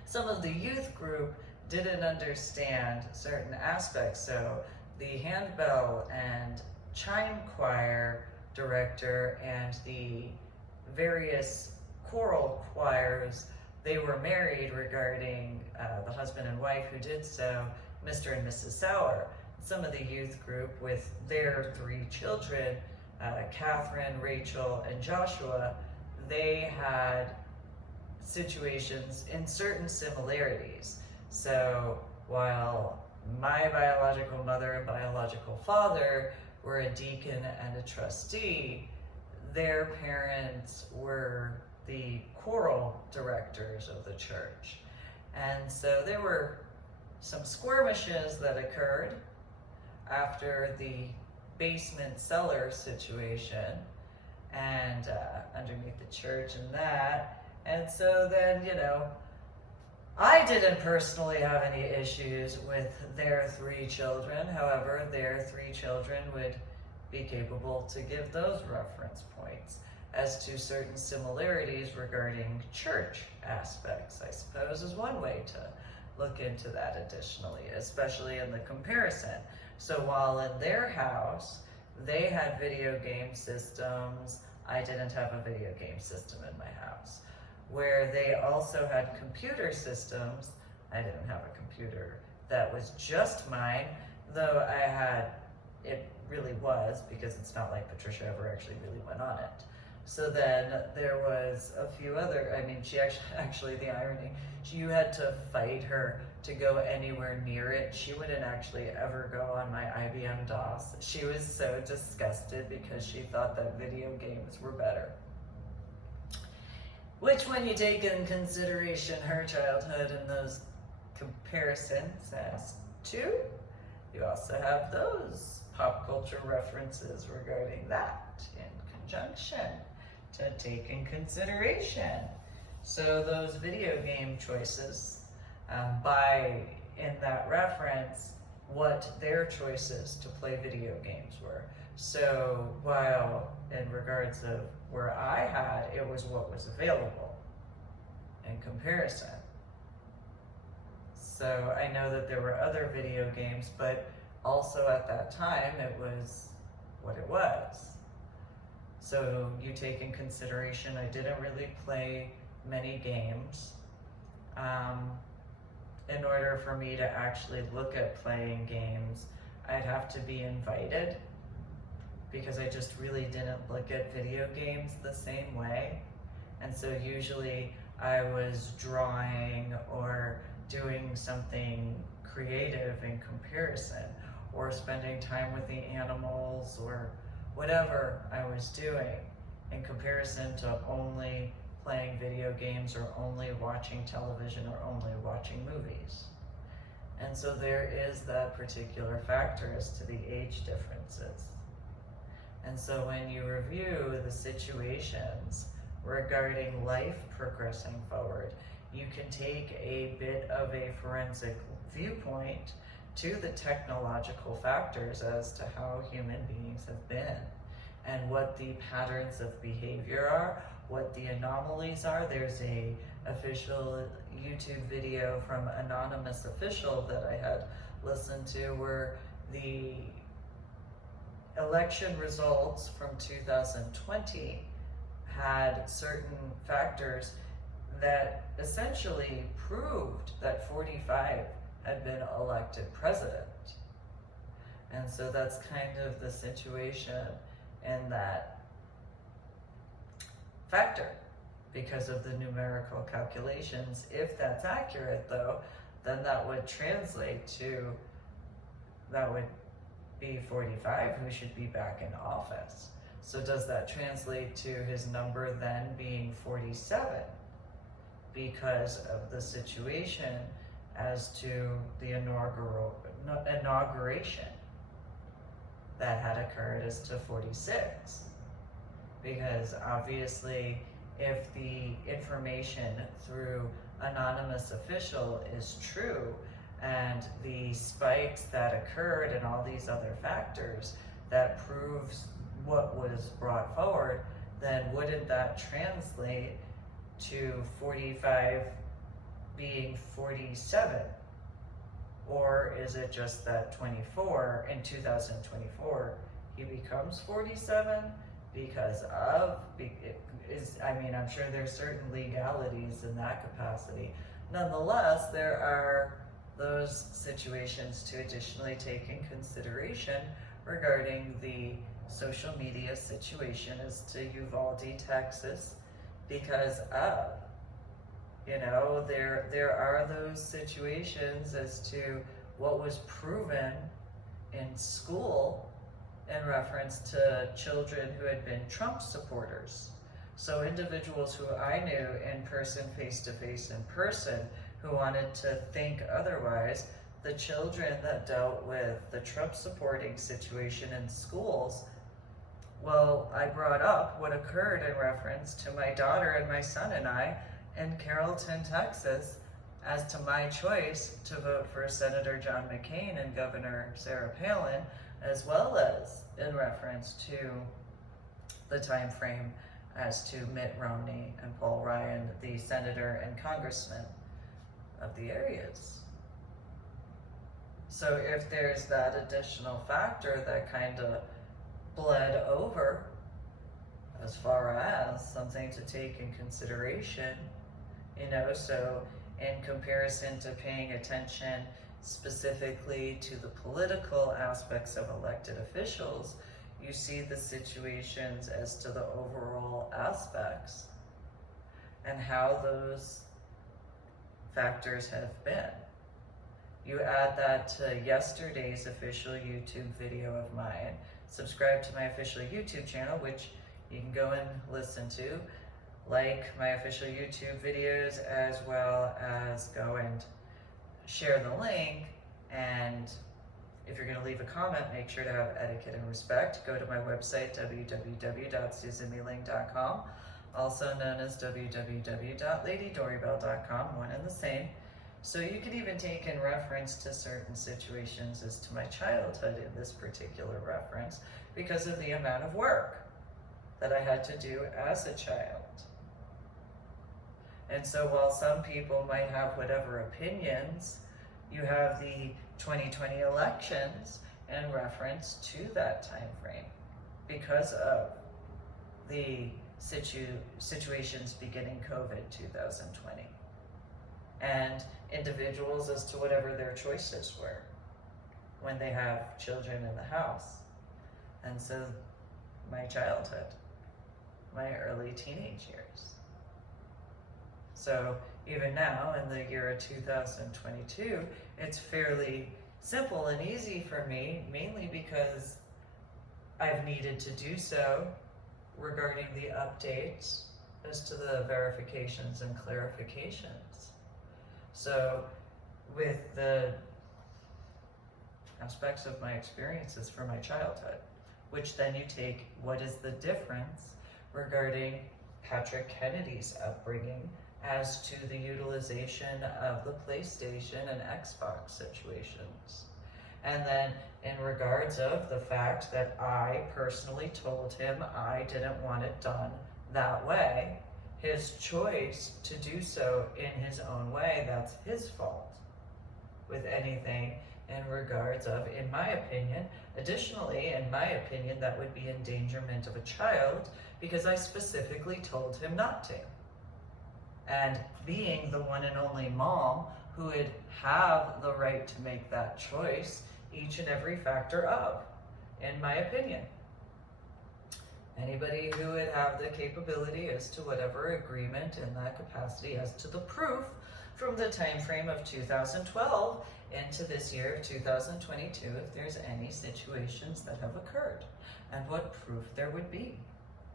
Some of the youth group didn't understand certain aspects. So the handbell and chime choir director and the various choral choirs, they were married regarding the husband and wife who did so, Mr. and Mrs. Sauer. Some of the youth group with their 3 children, Catherine, Rachel, and Joshua, they had situations in certain similarities. So while my biological mother and biological father were a deacon and a trustee, their parents were the choral directors of the church. And so there were some skirmishes that occurred after the basement cellar situation and underneath the church and that. And so then, I didn't personally have any issues with their 3 children. However, their 3 children would be capable to give those reference points as to certain similarities regarding church aspects, I suppose, is one way to look into that additionally, especially in the comparison. So while in their house, they had video game systems, I didn't have a video game system in my house. Where they also had computer systems, I didn't have a computer that was just mine, though I had, it really was, because it's not like Patricia ever actually really went on it. So then there was a few other, she actually the irony, you had to fight her to go anywhere near it. She wouldn't actually ever go on my IBM DOS. She was so disgusted because she thought that video games were better. Which, when you take in consideration her childhood and those comparisons as to, you also have those pop culture references regarding that in conjunction to take in consideration. So those video game choices, in that reference, what their choices to play video games were. So while in regards of where I had, it was what was available in comparison. So I know that there were other video games, but also at that time, it was what it was. So you take in consideration, I didn't really play many games. In order for me to actually look at playing games, I'd have to be invited, because I just really didn't look at video games the same way. And so usually I was drawing or doing something creative in comparison, or spending time with the animals, or whatever I was doing in comparison to only playing video games or only watching television or only watching movies. And so there is that particular factor as to the age differences. And so when you review the situations regarding life progressing forward, you can take a bit of a forensic viewpoint to the technological factors as to how human beings have been and what the patterns of behavior are, what the anomalies are. There's a official YouTube video from anonymous official that I had listened to, where the election results from 2020 had certain factors that essentially proved that 45 had been elected president. And so that's kind of the situation in that factor because of the numerical calculations. If that's accurate though, then that would translate to, that would be 45 who should be back in office. So does that translate to his number then being 47 because of the situation as to the inauguration that had occurred as to 46? Because obviously if the information through anonymous official is true, and the spikes that occurred and all these other factors that proves what was brought forward, then wouldn't that translate to 45 being 47? Or is it just that 24 in 2024 he becomes 47 because of, I'm sure there's certain legalities in that capacity. Nonetheless, there are those situations to additionally take in consideration regarding the social media situation as to Uvalde, Texas, because of, there are those situations as to what was proven in school in reference to children who had been Trump supporters. So individuals who I knew in person, face-to-face in person, who wanted to think otherwise, the children that dealt with the Trump supporting situation in schools, well, I brought up what occurred in reference to my daughter and my son and I in Carrollton, Texas, as to my choice to vote for Senator John McCain and Governor Sarah Palin, as well as in reference to the time frame as to Mitt Romney and Paul Ryan, the senator and congressman of the areas. So if there's that additional factor that kind of bled over as far as something to take in consideration, so in comparison to paying attention specifically to the political aspects of elected officials, you see the situations as to the overall aspects and how those factors have been. You add that to yesterday's official YouTube video of mine. Subscribe to my official YouTube channel, which you can go and listen to. Like my official YouTube videos, as well as go and share the link. And if you're going to leave a comment, make sure to have etiquette and respect. Go to my website, www.susanmealing.com, also known as www.ladydorybell.com, one and the same. So you could even take in reference to certain situations as to my childhood in this particular reference because of the amount of work that I had to do as a child. And so while some people might have whatever opinions, you have the 2020 elections in reference to that time frame because of the situations beginning COVID 2020. And individuals as to whatever their choices were when they have children in the house. And so my childhood, my early teenage years. So even now in the year of 2022, it's fairly simple and easy for me, mainly because I've needed to do so regarding the updates as to the verifications and clarifications. So with the aspects of my experiences from my childhood, which then you take what is the difference regarding Patrick Kennedy's upbringing as to the utilization of the PlayStation and Xbox situations. And then in regards of the fact that I personally told him I didn't want it done that way, his choice to do so in his own way, that's his fault with anything in regards of, in my opinion, additionally, in my opinion, that would be endangerment of a child because I specifically told him not to. And being the one and only mom who would have the right to make that choice, each and every factor of, in my opinion. Anybody who would have the capability as to whatever agreement in that capacity as to the proof from the time frame of 2012 into this year of 2022, if there's any situations that have occurred and what proof there would be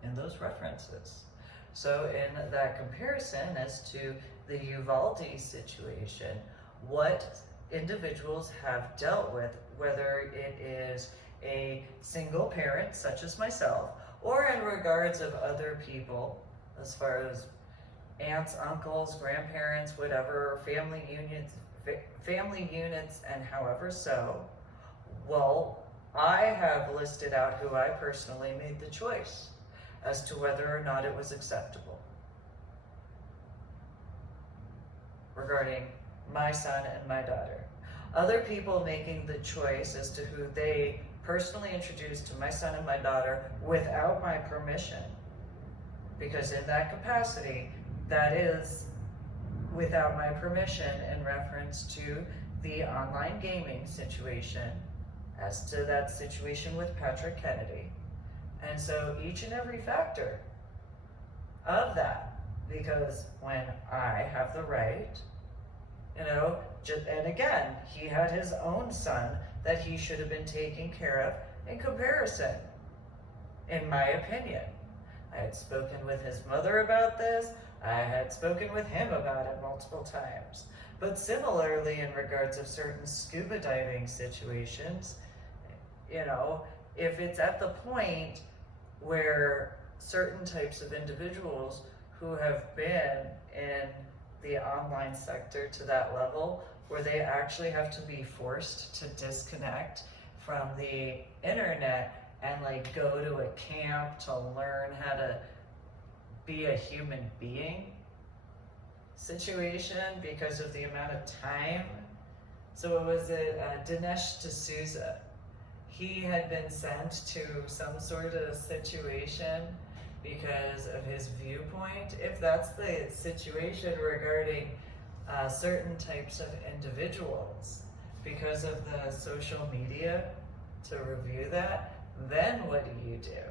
in those references. So in that comparison as to the Uvalde situation, what individuals have dealt with, whether it is a single parent such as myself, or in regards of other people, as far as aunts, uncles, grandparents, whatever, family units, and however so, well, I have listed out who I personally made the choice as to whether or not it was acceptable regarding my son and my daughter. Other people making the choice as to who they personally introduced to my son and my daughter without my permission, because in that capacity, that is without my permission in reference to the online gaming situation, as to that situation with Patrick Kennedy. And so each and every factor of that, because when I have the right, and again, he had his own son that he should have been taking care of in comparison, in my opinion. I had spoken with his mother about this. I had spoken with him about it multiple times. But similarly, in regards of certain scuba diving situations, if it's at the point where certain types of individuals who have been in the online sector to that level where they actually have to be forced to disconnect from the internet and go to a camp to learn how to be a human being situation because of the amount of time. So it was Dinesh D'Souza. He had been sent to some sort of situation because of his viewpoint. If that's the situation regarding certain types of individuals, because of the social media to review that, then what do you do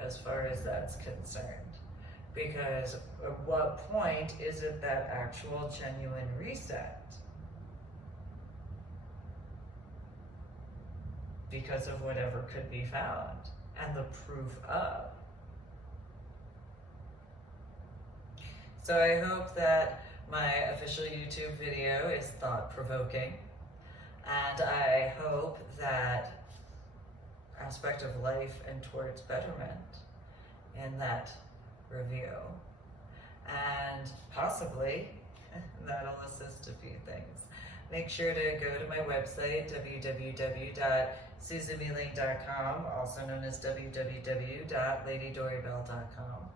as far as that's concerned? Because at what point is it that actual genuine reset? Because of whatever could be found and the proof of. So I hope that my official YouTube video is thought-provoking, and I hope that aspect of life and towards betterment in that review, and possibly that'll assist a few things. Make sure to go to my website, www.susanmealing.com, also known as www.ladydorybell.com.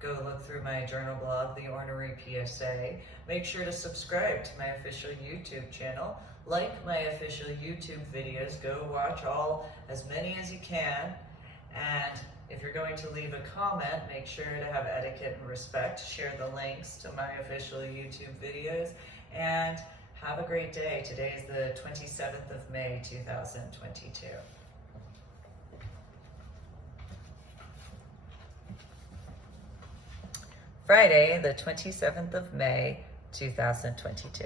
Go look through my journal blog, The Ornery PSA. Make sure to subscribe to my official YouTube channel. Like my official YouTube videos. Go watch as many as you can. And if you're going to leave a comment, make sure to have etiquette and respect. Share the links to my official YouTube videos. And have a great day. Today is the 27th of May, 2022. Friday, the 27th of May, 2022.